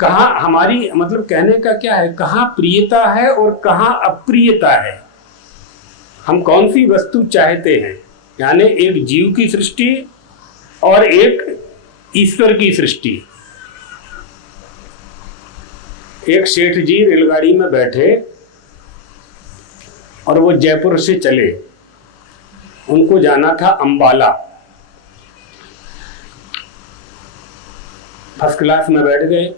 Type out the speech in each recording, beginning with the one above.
कहाँ हमारी मतलब कहने का क्या है, कहाँ प्रियता है और कहाँ अप्रियता है, हम कौन सी वस्तु चाहते हैं। यानी एक जीव की सृष्टि और एक ईश्वर की सृष्टि। एक सेठ जी रेलगाड़ी में बैठे और वो जयपुर से चले, उनको जाना था अंबाला। फर्स्ट क्लास में बैठ गए,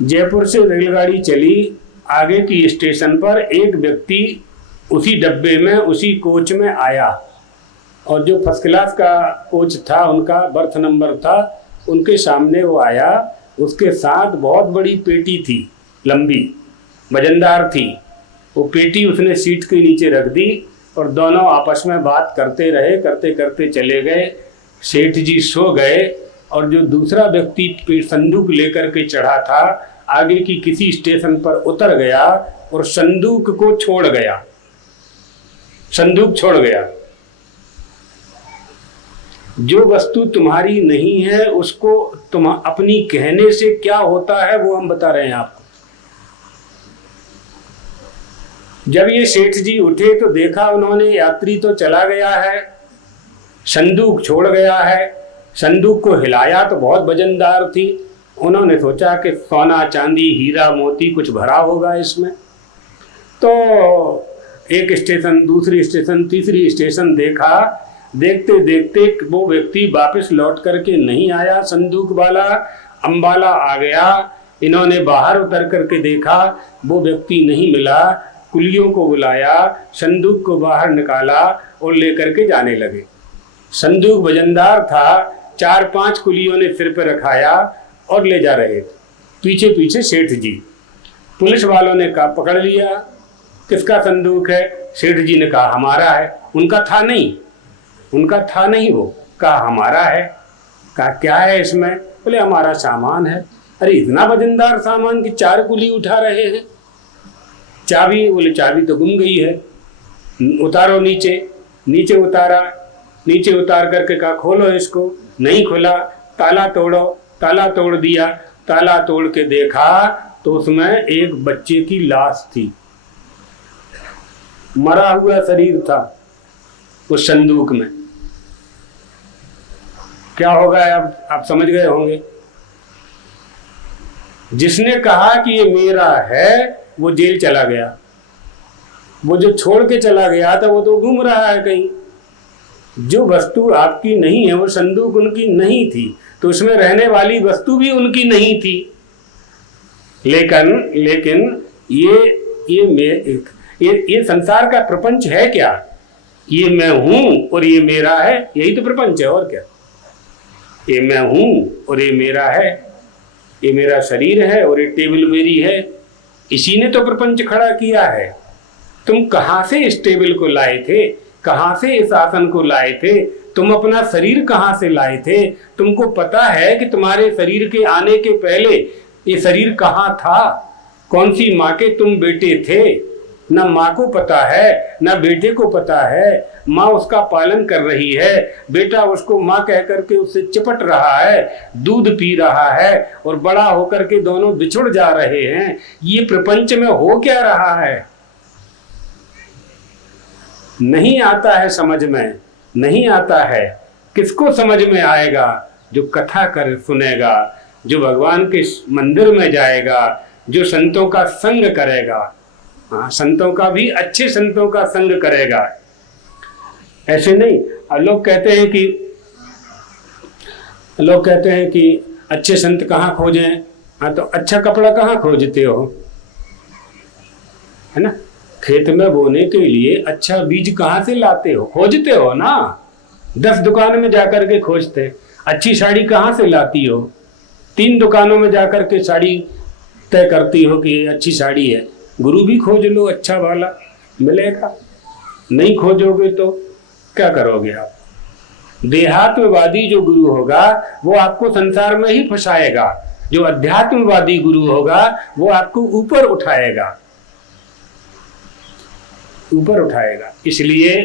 जयपुर से रेलगाड़ी चली, आगे की स्टेशन पर एक व्यक्ति उसी डब्बे में उसी कोच में आया, और जो फर्स्ट क्लास का कोच था उनका बर्थ नंबर था, उनके सामने वो आया। उसके साथ बहुत बड़ी पेटी थी, लंबी वजनदार थी। वो पेटी उसने सीट के नीचे रख दी और दोनों आपस में बात करते रहे, करते करते चले गए। सेठ जी सो गए और जो दूसरा व्यक्ति संदूक लेकर के चढ़ा था आगे की किसी स्टेशन पर उतर गया और संदूक को छोड़ गया, संदूक छोड़ गया। जो वस्तु तुम्हारी नहीं है उसको तुम अपनी कहने से क्या होता है वो हम बता रहे हैं आपको। जब ये सेठ जी उठे तो देखा उन्होंने यात्री तो चला गया है, संदूक छोड़ गया है। संदूक को हिलाया तो बहुत वजनदार थी। उन्होंने सोचा कि सोना चांदी हीरा मोती कुछ भरा होगा इसमें। तो एक स्टेशन, दूसरी स्टेशन, तीसरी स्टेशन देखा, देखते देखते वो व्यक्ति वापस लौट करके नहीं आया। संदूक वाला अंबाला आ गया। इन्होंने बाहर उतर करके देखा, वो व्यक्ति नहीं मिला। कुलियों को बुलाया, संदूक को बाहर निकाला और लेकर के जाने लगे। संदूक वजनदार था, 4-5 कुलियों ने सिर पर रखाया और ले जा रहे थे, पीछे पीछे सेठ जी। पुलिस वालों ने कहा पकड़ लिया, किसका संदूक है? सेठ जी ने कहा हमारा है। उनका था नहीं, उनका था नहीं, वो कहा हमारा है। कहा क्या है इसमें? बोले हमारा सामान है। अरे इतना वजनदार सामान कि 4 कुली उठा रहे हैं। चाबी? बोले चाबी तो गुम गई है। उतारो नीचे। नीचे उतारा, नीचे उतार करके कहा खोलो इसको। नहीं खुला। ताला तोड़ो। ताला तोड़ दिया। ताला तोड़ के देखा तो उसमें एक बच्चे की लाश थी, मरा हुआ शरीर था उस संदूक में। क्या होगा अब आप समझ गए होंगे। जिसने कहा कि ये मेरा है वो जेल चला गया, वो जो छोड़ के चला गया था वो तो घूम रहा है कहीं। जो वस्तु आपकी नहीं है, वो संदूक उनकी नहीं थी, तो उसमें रहने वाली वस्तु भी उनकी नहीं थी। लेकिन ये संसार का प्रपंच है क्या? ये मैं हूं और ये मेरा है, यही तो प्रपंच है। और क्या? ये मैं हूं और ये मेरा है, ये मेरा शरीर है और ये टेबल मेरी है। इसी ने तो प्रपंच खड़ा किया है। तुम कहां से इस टेबल को लाए थे? कहां से इस आसन को लाए थे? तुम अपना शरीर कहां से लाए थे? तुमको पता है कि तुम्हारे शरीर के आने के पहले ये शरीर कहां था? कौन सी माँ के तुम बेटे थे? ना माँ को पता है, ना बेटे को पता है। माँ उसका पालन कर रही है, बेटा उसको माँ कह करके उससे चिपट रहा है, दूध पी रहा है, और बड़ा होकर के दोनों बिछुड़ जा रहे हैं। ये प्रपंच में हो क्या रहा है? नहीं आता है समझ में, नहीं आता है। किसको समझ में आएगा? जो कथा कर सुनेगा, जो भगवान के मंदिर में जाएगा, जो संतों का संग करेगा। हाँ, संतों का भी, अच्छे संतों का संग करेगा। ऐसे नहीं। और लोग कहते हैं कि अच्छे संत कहाँ खोजें? हाँ, तो अच्छा कपड़ा कहाँ खोजते हो? है ना? खेत में बोने के लिए अच्छा बीज कहाँ से लाते हो? खोजते हो ना। 10 दुकान में जाकर के खोजते। अच्छी साड़ी कहाँ से लाती हो? 3 दुकानों में जाकर के साड़ी तय करती हो कि अच्छी साड़ी है। गुरु भी खोज लो, अच्छा वाला मिलेगा। नहीं खोजोगे तो क्या करोगे आप? देहात्मवादी जो गुरु होगा वो आपको संसार में ही फंसाएगा। जो अध्यात्मवादी गुरु होगा वो आपको ऊपर उठाएगा, ऊपर उठाएगा। इसलिए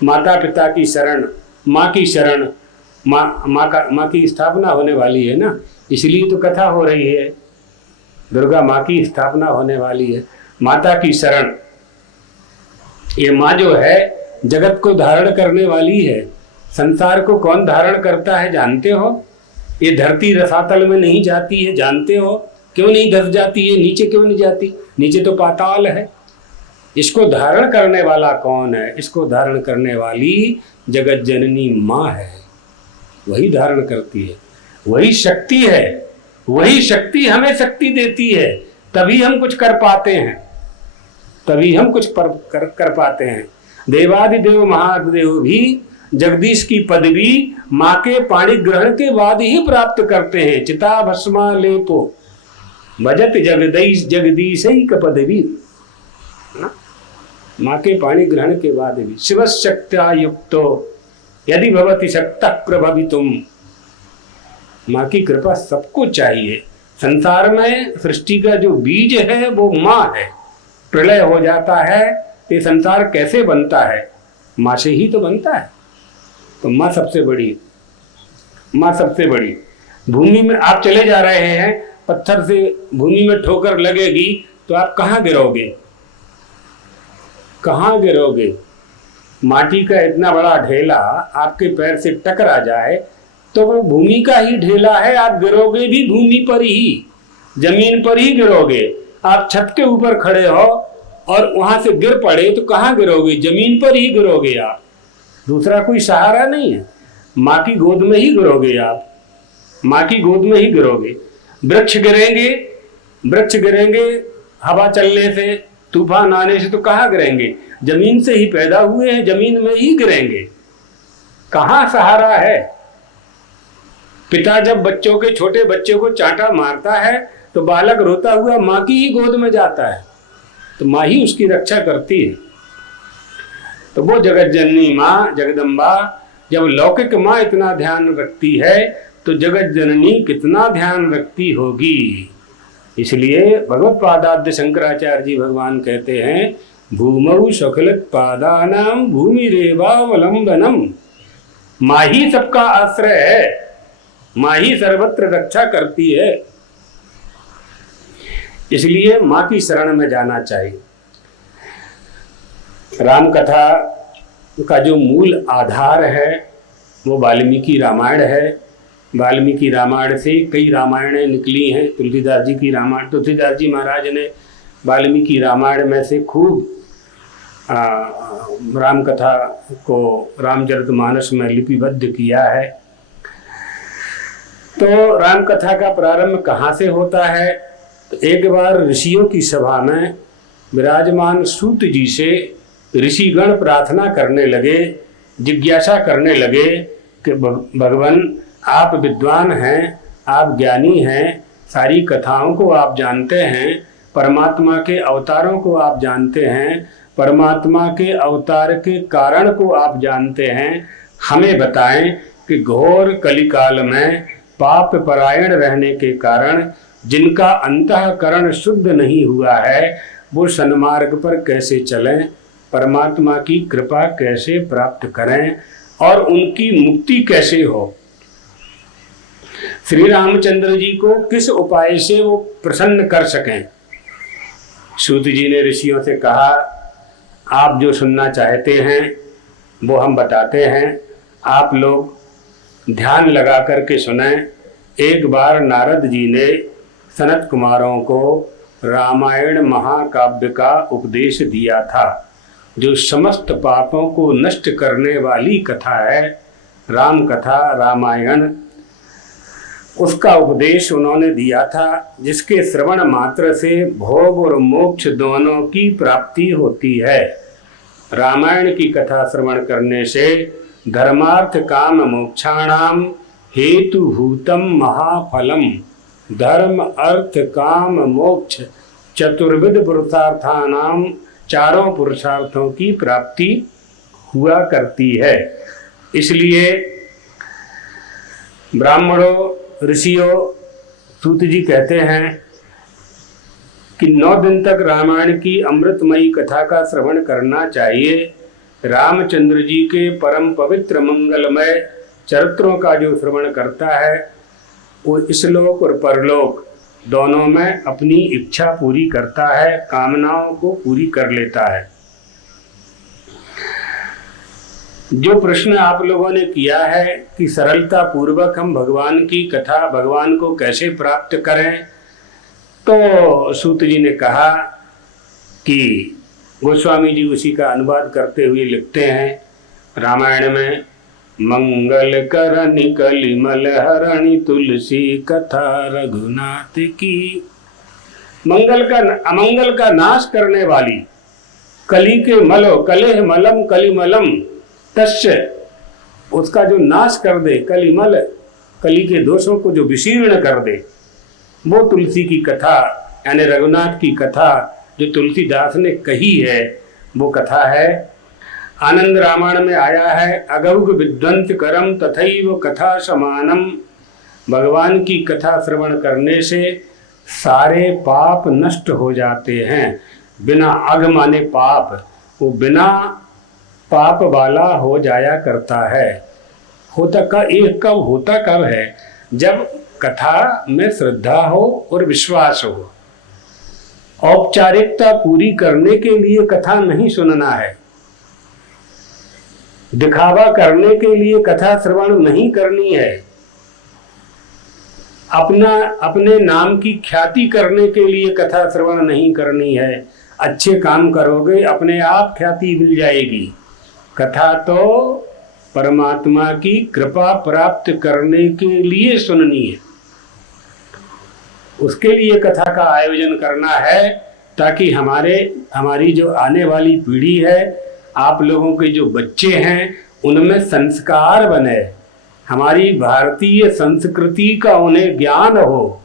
माता पिता की शरण, माँ की शरण, माँ की स्थापना होने वाली है ना, इसलिए तो कथा हो रही है, दुर्गा माँ की स्थापना होने वाली है। माता की शरण, ये माँ जो है जगत को धारण करने वाली है। संसार को कौन धारण करता है जानते हो? ये धरती रसातल में नहीं जाती है, जानते हो क्यों नहीं धस जाती है? नीचे क्यों नहीं जाती? नीचे तो पाताल है। इसको धारण करने वाला कौन है? इसको धारण करने वाली जगत जननी माँ है, वही धारण करती है, वही शक्ति है। वही शक्ति हमें शक्ति देती है, तभी हम कुछ कर पाते हैं, तभी हम कुछ कर पाते हैं। देवादिदेव महादेव भी जगदीश की पदवी माँ के पाणी ग्रहण के बाद ही प्राप्त करते हैं। चिता भस्मा लेपो भजत जगदीश का पदवी, माँ के पाणी ग्रहण के बाद भी। शिव शक्त्या युक्तो यदि भवति शक्तः प्रभवितुम, माँ की कृपा सबको चाहिए। संसार में सृष्टि का जो बीज है वो माँ है। प्रलय हो जाता है तो संसार कैसे बनता है? माँ से ही तो बनता है। तो माँ सबसे बड़ी, माँ सबसे बड़ी। भूमि में आप चले जा रहे हैं, पत्थर से भूमि में ठोकर लगेगी तो आप कहाँ गिरोगे? कहाँ गिरोगे? माटी का इतना बड़ा ढेला आपके पैर से टकरा जाए तो वो भूमि का ही ढेला है, आप गिरोगे भी भूमि पर ही, जमीन पर ही गिरोगे। आप छत के ऊपर खड़े हो और वहां से गिर पड़े तो कहाँ गिरोगे? जमीन पर ही गिरोगे आप, दूसरा कोई सहारा नहीं है। माँ की गोद में ही गिरोगे आप, माँ की गोद में ही गिरोगे। वृक्ष गिरेंगे, वृक्ष गिरेंगे हवा चलने से, तूफान आने से, तो कहाँ गिरेंगे? जमीन से ही पैदा हुए हैं, जमीन में ही गिरेंगे। कहाँ सहारा है? पिता जब बच्चों के, छोटे बच्चे को चांटा मारता है तो बालक रोता हुआ माँ की ही गोद में जाता है, तो माँ ही उसकी रक्षा करती है। तो वो जगत जननी माँ जगदम्बा, जब लौकिक माँ इतना ध्यान रखती है तो जगत जननी कितना ध्यान रखती होगी। इसलिए भगवत पादाद्य शंकराचार्य जी भगवान कहते हैं, भूमौ सखलत पादानाम भूमि रेवावलंबनम। माँ ही सबका आश्रय है, माँ ही सर्वत्र रक्षा करती है। इसलिए माँ की शरण में जाना चाहिए। राम कथा का जो मूल आधार है वो वाल्मीकि रामायण है। वाल्मीकि रामायण से कई रामायणें निकली हैं। तुलसीदास जी की रामायण, तुलसीदास जी महाराज ने वाल्मीकि रामायण में से खूब राम कथा को रामचरितमानस में लिपिबद्ध किया है। तो राम कथा का प्रारंभ कहाँ से होता है? तो एक बार ऋषियों की सभा में विराजमान सूत जी से ऋषिगण प्रार्थना करने लगे, जिज्ञासा करने लगे कि भगवान आप विद्वान हैं, आप ज्ञानी हैं, सारी कथाओं को आप जानते हैं, परमात्मा के अवतारों को आप जानते हैं, परमात्मा के अवतार के कारण को आप जानते हैं, हमें बताएं कि घोर कलिकाल में पाप परायण रहने के कारण जिनका अंतःकरण शुद्ध नहीं हुआ है वो सन्मार्ग पर कैसे चलें, परमात्मा की कृपा कैसे प्राप्त करें और उनकी मुक्ति कैसे हो। श्री रामचंद्र जी को किस उपाय से वो प्रसन्न कर सकें। सूत जी ने ऋषियों से कहा, आप जो सुनना चाहते हैं वो हम बताते हैं, आप लोग ध्यान लगा करके सुने। एक बार नारद जी ने सनत कुमारों को रामायण महाकाव्य का उपदेश दिया था, जो समस्त पापों को नष्ट करने वाली कथा है, राम कथा रामायण। उसका उपदेश उन्होंने दिया था, जिसके श्रवण मात्र से भोग और मोक्ष दोनों की प्राप्ति होती है। रामायण की कथा श्रवण करने से धर्मार्थ काम मोक्षाणाम हेतुभूतम महाफलम। धर्म अर्थ काम मोक्ष चतुर्विध पुरुषार्थानाम, चारों पुरुषार्थों की प्राप्ति हुआ करती है। इसलिए ब्राह्मणों, ऋषियों, सूत जी कहते हैं कि 9 दिन तक रामायण की अमृतमयी कथा का श्रवण करना चाहिए। रामचंद्र जी के परम पवित्र मंगलमय चरित्रों का जो श्रवण करता है वो इसलोक और परलोक दोनों में अपनी इच्छा पूरी करता है, कामनाओं को पूरी कर लेता है। जो प्रश्न आप लोगों ने किया है कि सरलता पूर्वक हम भगवान की कथा, भगवान को कैसे प्राप्त करें, तो सूत जी ने कहा कि गोस्वामी जी उसी का अनुवाद करते हुए लिखते हैं रामायण में, मंगल करनि कलिमल हरणि तुलसी कथा रघुनाथ की। अमंगल का नाश करने वाली, कली के मलो कलेह मलम कलिमलम तस्य, उसका जो नाश कर दे, कलिमल कली के दोषों को जो विशीर्ण कर दे, वो तुलसी की कथा यानी रघुनाथ की कथा जो तुलसीदास ने कही है, वो कथा है। आनंद रामायण में आया है, अगौग विध्वंस करम तथैव कथा समानम। भगवान की कथा श्रवण करने से सारे पाप नष्ट हो जाते हैं। बिना अग माने पाप, वो बिना पाप वाला हो जाया करता है। होता कब है? जब कथा में श्रद्धा हो और विश्वास हो। औपचारिकता पूरी करने के लिए कथा नहीं सुनना है, दिखावा करने के लिए कथा श्रवण नहीं करनी है, अपने नाम की ख्याति करने के लिए कथा श्रवण नहीं करनी है। अच्छे काम करोगे अपने आप ख्याति मिल जाएगी। कथा तो परमात्मा की कृपा प्राप्त करने के लिए सुननी है, उसके लिए कथा का आयोजन करना है, ताकि हमारी जो आने वाली पीढ़ी है, आप लोगों के जो बच्चे हैं, उनमें संस्कार बने, हमारी भारतीय संस्कृति का उन्हें ज्ञान हो,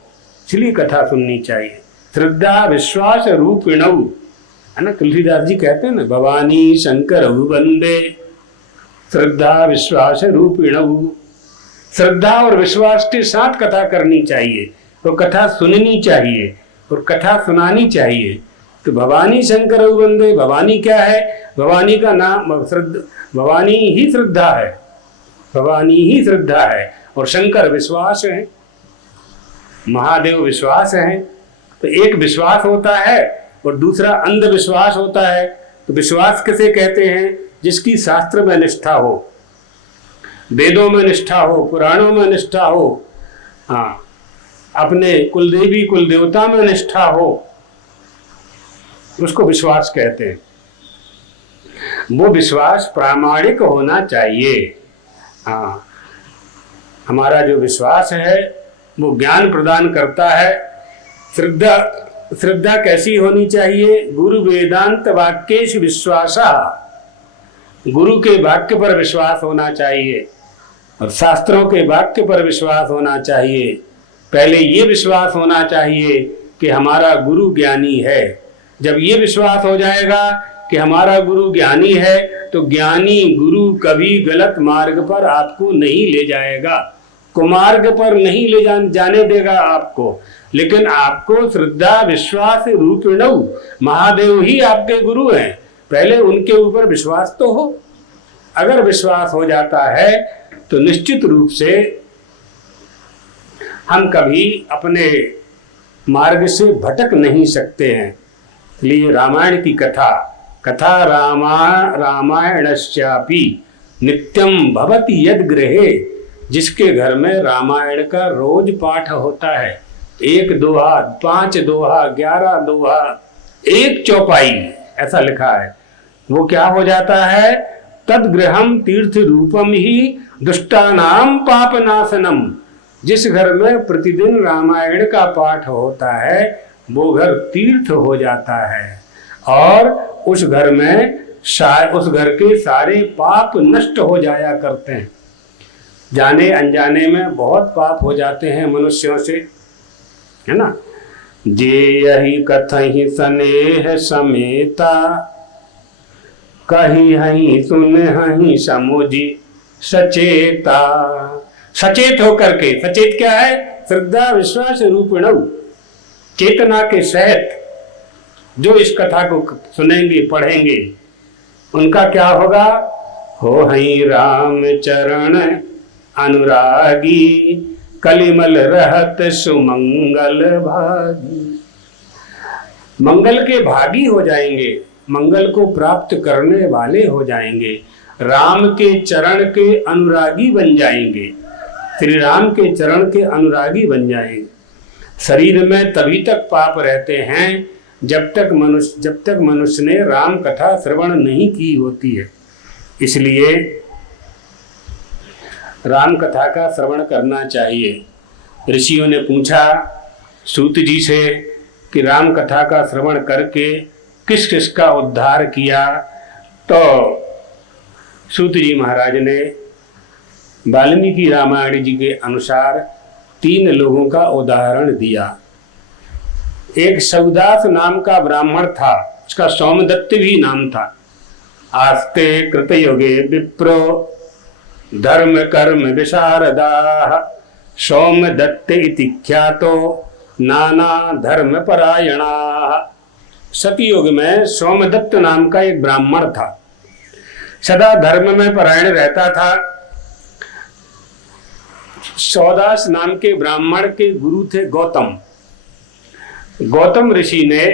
इसलिए कथा सुननी चाहिए। श्रद्धा विश्वास रूपिणौ, है ना, तुलसीदास जी कहते हैं ना, भवानी शंकर वंदे श्रद्धा विश्वास रूपिणौ। श्रद्धा और विश्वास के साथ कथा करनी चाहिए, तो कथा सुननी चाहिए और कथा सुनानी चाहिए। तो भवानी शंकर वंदे, भवानी क्या है? भवानी का नाम भवानी ही श्रद्धा है, भवानी ही श्रद्धा है, और शंकर विश्वास है, महादेव विश्वास है। तो एक विश्वास होता है और दूसरा अंधविश्वास होता है। तो विश्वास किसे कहते हैं? जिसकी शास्त्र में निष्ठा हो, वेदों में निष्ठा हो, पुराणों में निष्ठा हो, हाँ, अपने कुलदेवी कुलदेवता में निष्ठा हो, उसको विश्वास कहते हैं। वो विश्वास प्रामाणिक होना चाहिए। हाँ, हमारा जो विश्वास है वो ज्ञान प्रदान करता है। श्रद्धा कैसी होनी चाहिए? गुरु वेदांत वाक्येश विश्वासा, गुरु के वाक्य पर विश्वास होना चाहिए और शास्त्रों के वाक्य पर विश्वास होना चाहिए। पहले ये विश्वास होना चाहिए कि हमारा गुरु ज्ञानी है। जब ये विश्वास हो जाएगा कि हमारा गुरु ज्ञानी है, तो ज्ञानी गुरु कभी गलत मार्ग पर आपको नहीं ले जाएगा, कुमार्ग पर नहीं ले जाने देगा आपको। लेकिन आपको श्रद्धा विश्वास रूपिणौ, महादेव ही आपके गुरु हैं, पहले उनके ऊपर विश्वास तो हो। अगर विश्वास हो जाता है तो निश्चित रूप से हम कभी अपने मार्ग से भटक नहीं सकते हैं। इसलिए रामायण की कथा रामायणश्चापि नित्यम भवति यद गृहे, जिसके घर में रामायण का रोज पाठ होता है, 1 दोहा 5 दोहा 11 दोहा 1 चौपाई, ऐसा लिखा है, वो क्या हो जाता है? तद गृहम तीर्थ रूपम ही दुष्टानाम पाप नाशनम। जिस घर में प्रतिदिन रामायण का पाठ होता है, वो घर तीर्थ हो जाता है और उस घर के सारे पाप नष्ट हो जाया करते हैं। जाने अनजाने में बहुत पाप हो जाते हैं मनुष्यों से, है ना। जे यही कथहि स्नेह समेता, कही हई सुन हई समुझी सचेता। सचेत होकर के, सचेत क्या है? श्रद्धा विश्वास रूपिणौ, चेतना के सहित जो इस कथा को सुनेंगे पढ़ेंगे, उनका क्या होगा? हो हई राम चरण अनुरागी, कलिमल रहत सुमंगल भागी। मंगल के भागी हो जाएंगे, मंगल को प्राप्त करने वाले हो जाएंगे, राम के चरण के अनुरागी बन जाएंगे, श्री राम के चरण के अनुरागी बन जाएंगे। शरीर में तभी तक पाप रहते हैं जब तक मनुष्य ने राम कथा श्रवण नहीं की होती है। इसलिए राम कथा का श्रवण करना चाहिए। ऋषियों ने पूछा सूत जी से कि राम कथा का श्रवण करके किस किस का उद्धार किया, तो सूत जी महाराज ने वाल्मीकि रामायण जी के अनुसार 3 लोगों का उदाहरण दिया। एक सौदास नाम का ब्राह्मण था, उसका सोमदत्त भी नाम था। आस्ते कृतयुगे विप्रो धर्म कर्म विशारदाः सोमदत्त इति ख्यातो नाना धर्म परायणाः। सतयुग में सोमदत्त नाम का एक ब्राह्मण था, सदा धर्म में परायण रहता था। सौदास नाम के ब्राह्मण के गुरु थे गौतम। गौतम ऋषि ने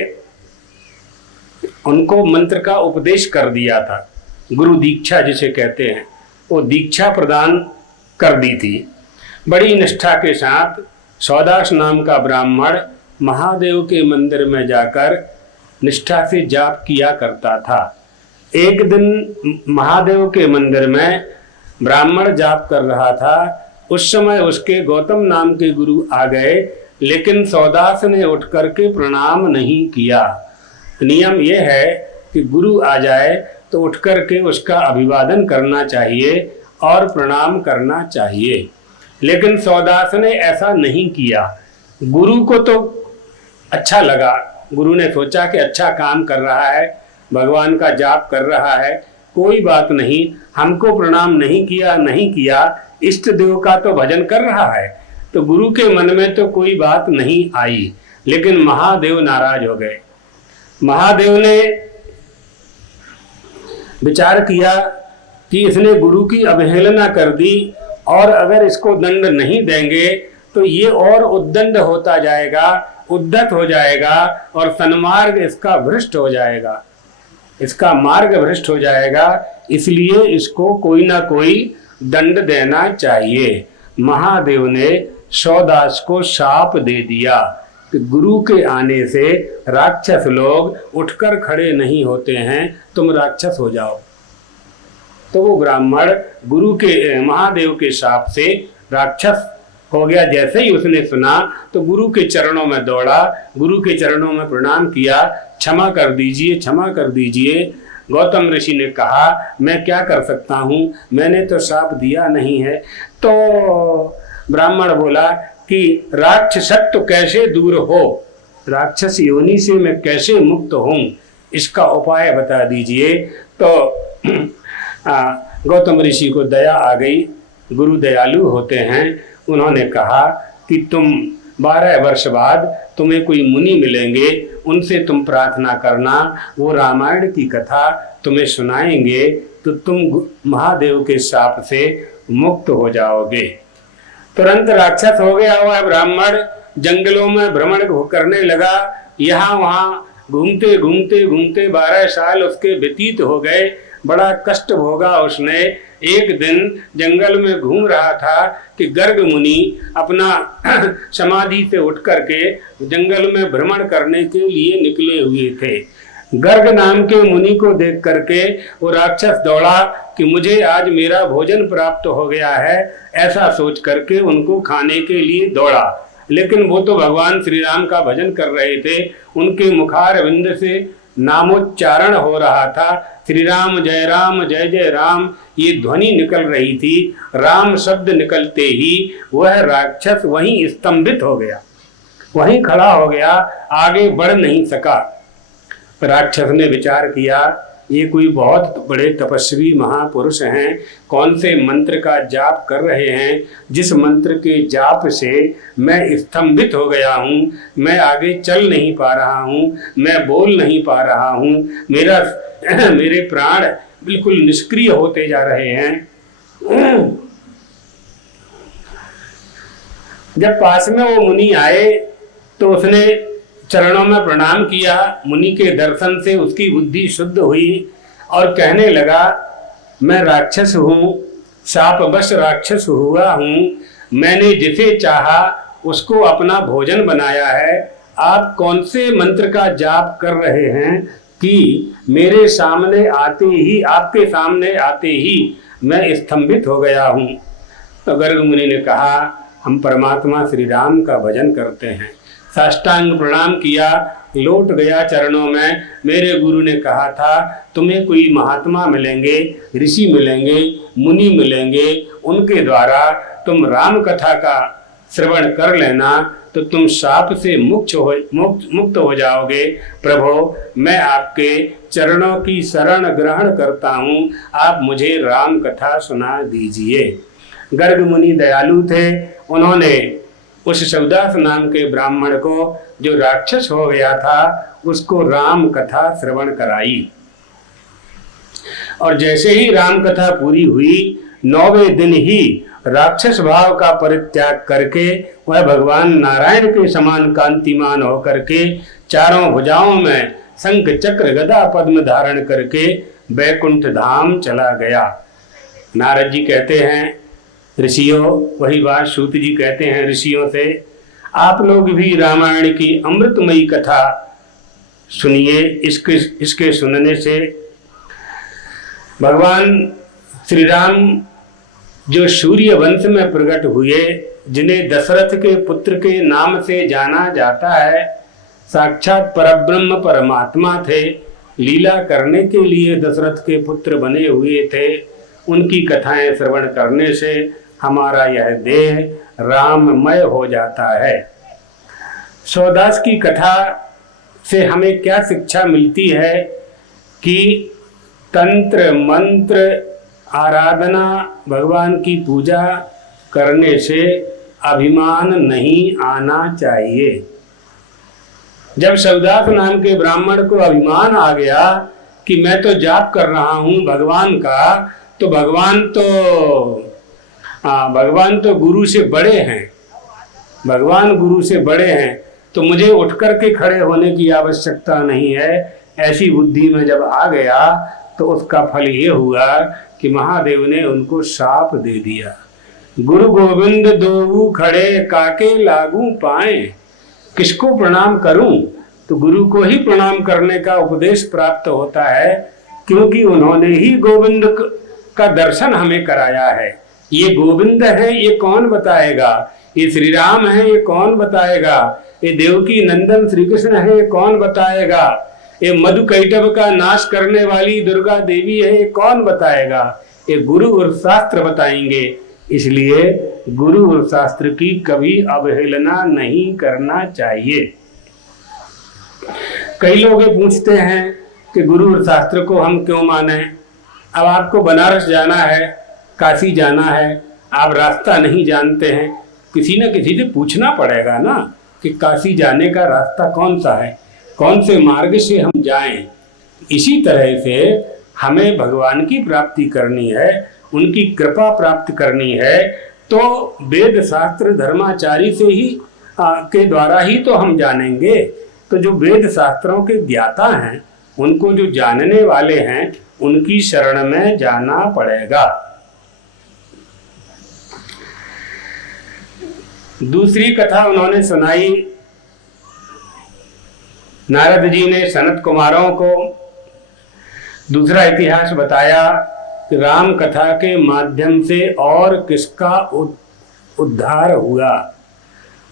उनको मंत्र का उपदेश कर दिया था, गुरु दीक्षा जिसे कहते हैं, वो दीक्षा प्रदान कर दी थी। बड़ी निष्ठा के साथ सौदास नाम का ब्राह्मण महादेव के मंदिर में जाकर निष्ठा से जाप किया करता था। एक दिन महादेव के मंदिर में ब्राह्मण जाप कर रहा था, उस समय उसके गौतम नाम के गुरु आ गए, लेकिन सौदास ने उठ करके प्रणाम नहीं किया। नियम यह है कि गुरु आ जाए तो उठ करके उसका अभिवादन करना चाहिए और प्रणाम करना चाहिए, लेकिन सौदास ने ऐसा नहीं किया। गुरु को तो अच्छा लगा, गुरु ने सोचा कि अच्छा काम कर रहा है, भगवान का जाप कर रहा है, कोई बात नहीं, हमको प्रणाम नहीं किया, इष्ट देव का तो भजन कर रहा है। तो गुरु के मन में तो कोई बात नहीं आई, लेकिन महादेव नाराज हो गए। महादेव ने विचार किया कि इसने गुरु की अवहेलना कर दी और अगर इसको दंड नहीं देंगे तो ये और उद्दंड होता जाएगा, उद्धत हो जाएगा और सन्मार्ग इसका भ्रष्ट हो जाएगा, इसका मार्ग भ्रष्ट हो जाएगा, इसलिए इसको कोई ना कोई दंड देना चाहिए। महादेव ने सौदास को शाप दे दिया कि गुरु के आने से राक्षस लोग उठकर खड़े नहीं होते हैं, तुम राक्षस हो जाओ। तो वो ब्राह्मण गुरु के महादेव के शाप से राक्षस हो गया। जैसे ही उसने सुना तो गुरु के चरणों में दौड़ा, गुरु के चरणों में प्रणाम किया, क्षमा कर दीजिए, क्षमा कर दीजिए। गौतम ऋषि ने कहा मैं क्या कर सकता हूँ, मैंने तो शाप दिया नहीं है। तो ब्राह्मण बोला कि राक्षसत्व कैसे दूर हो, राक्षस योनि से मैं कैसे मुक्त हूँ, इसका उपाय बता दीजिए। तो गौतम ऋषि को दया आ गई, गुरु दयालु होते हैं। उन्होंने कहा कि तुम 12 वर्ष बाद तुम्हें कोई मुनि मिलेंगे, उनसे तुम प्रार्थना करना, वो रामायण की कथा तुम्हें सुनाएंगे तो तुम महादेव के शाप से मुक्त हो जाओगे। तुरंत राक्षस हो गया हुआ ब्राह्मण जंगलों में भ्रमण करने लगा, यहाँ वहाँ घूमते घूमते 12 साल उसके व्यतीत हो गए। बड़ा कष्ट भोगा उसने। एक दिन जंगल में घूम रहा था कि गर्ग मुनि अपना समाधि से उठ करके जंगल में भ्रमण करने के लिए निकले हुए थे। गर्ग नाम के मुनि को देख करके वो राक्षस दौड़ा कि मुझे आज मेरा भोजन प्राप्त हो गया है, ऐसा सोच करके उनको खाने के लिए दौड़ा। लेकिन वो तो भगवान श्री राम का भजन कर रहे थे, उनके मुखार विंद से नामोच्चारण हो रहा था, श्री राम जय जय राम ये ध्वनि निकल रही थी। राम शब्द निकलते ही वह राक्षस वहीं स्तंभित हो गया, वहीं खड़ा हो गया, आगे बढ़ नहीं सका। राक्षस ने विचार किया ये कोई बहुत बड़े तपस्वी महापुरुष हैं, कौन से मंत्र का जाप कर रहे हैं, जिस मंत्र के जाप से मैं स्तंभित हो गया हूँ, मैं आगे चल नहीं पा रहा हूँ, मैं बोल नहीं पा रहा हूँ, मेरे प्राण बिल्कुल निष्क्रिय होते जा रहे हैं। जब पास में वो मुनि आए तो उसने चरणों में प्रणाम किया। मुनि के दर्शन से उसकी बुद्धि शुद्ध हुई और कहने लगा, मैं राक्षस हूँ, शापवश राक्षस हुआ हूँ। मैंने जिसे चाहा उसको अपना भोजन बनाया है। आप कौन से मंत्र का जाप कर रहे हैं कि मेरे सामने आते ही, आपके सामने आते ही मैं स्तंभित हो गया हूँ। तो गर्ग मुनि ने कहा, हम परमात्मा श्री राम का भजन करते हैं। साष्टांग प्रणाम किया, लौट गया चरणों में। मेरे गुरु ने कहा था तुम्हें कोई महात्मा मिलेंगे, ऋषि मिलेंगे, मुनि मिलेंगे, उनके द्वारा तुम राम कथा का श्रवण कर लेना तो तुम शाप से मुक्त हो जाओगे। प्रभु, मैं आपके चरणों की शरण ग्रहण करता हूँ, आप मुझे राम कथा सुना दीजिए। गर्ग मुनि दयालु थे। उन्होंने उस शिवदास नाम के ब्राह्मण को, जो राक्षस हो गया था, उसको राम कथा श्रवण कराई। और जैसे ही राम कथा पूरी हुई, 9वें दिन ही राक्षस भाव का परित्याग करके वह भगवान नारायण के समान कांतिमान होकर के चारों भुजाओं में शंख चक्र गदा पद्म धारण करके बैकुंठ धाम चला गया। नारद जी कहते हैं, ऋषियों, वही बात सूत जी कहते हैं ऋषियों से, आप लोग भी रामायण की अमृतमयी कथा सुनिए। इसके सुनने से भगवान श्री राम जो सूर्य वंश में प्रकट हुए, जिन्हें दशरथ के पुत्र के नाम से जाना जाता है, साक्षात परब्रह्म परमात्मा थे, लीला करने के लिए दशरथ के पुत्र बने हुए थे। उनकी कथाएं श्रवण करने से हमारा यह देह राममय हो जाता है। सौदास की कथा से हमें क्या शिक्षा मिलती है कि तंत्र मंत्र आराधना, भगवान की पूजा करने से अभिमान नहीं आना चाहिए। जब सौदास नाम के ब्राह्मण को अभिमान आ गया कि मैं तो जाप कर रहा हूँ भगवान का, तो भगवान तो गुरु से बड़े हैं, भगवान गुरु से बड़े हैं, तो मुझे उठ कर के खड़े होने की आवश्यकता नहीं है। ऐसी बुद्धि में जब आ गया तो उसका फल ये हुआ कि महादेव ने उनको शाप दे दिया। गुरु गोविंद दोऊ खड़े काके लागू पाए, किसको प्रणाम करूं? तो गुरु को ही प्रणाम करने का उपदेश प्राप्त होता है, क्योंकि उन्होंने ही गोविंद का दर्शन हमें कराया है। ये गोविंद है, ये कौन बताएगा? ये श्री राम है, ये कौन बताएगा? ये देवकी नंदन श्री कृष्ण है, ये कौन बताएगा? ये मधु कैटभ का नाश करने वाली दुर्गा देवी है, ये कौन बताएगा? ये गुरु और शास्त्र बताएंगे। इसलिए गुरु और शास्त्र की कभी अवहेलना नहीं करना चाहिए। कई लोग पूछते हैं कि गुरु और शास्त्र को हम क्यों माने? अब आपको बनारस जाना है, काशी जाना है, आप रास्ता नहीं जानते हैं, किसी न किसी से पूछना पड़ेगा ना कि काशी जाने का रास्ता कौन सा है, कौन से मार्ग से हम जाएं। इसी तरह से हमें भगवान की प्राप्ति करनी है, उनकी कृपा प्राप्त करनी है, तो वेद शास्त्र धर्माचारी से ही के द्वारा ही तो हम जानेंगे। तो जो वेद शास्त्रों के ज्ञाता हैं, उनको जो जानने वाले हैं, उनकी शरण में जाना पड़ेगा। दूसरी कथा उन्होंने सुनाई, नारद जी ने सनत कुमारों को दूसरा इतिहास बताया कि राम कथा के माध्यम से और किसका उद्धार हुआ।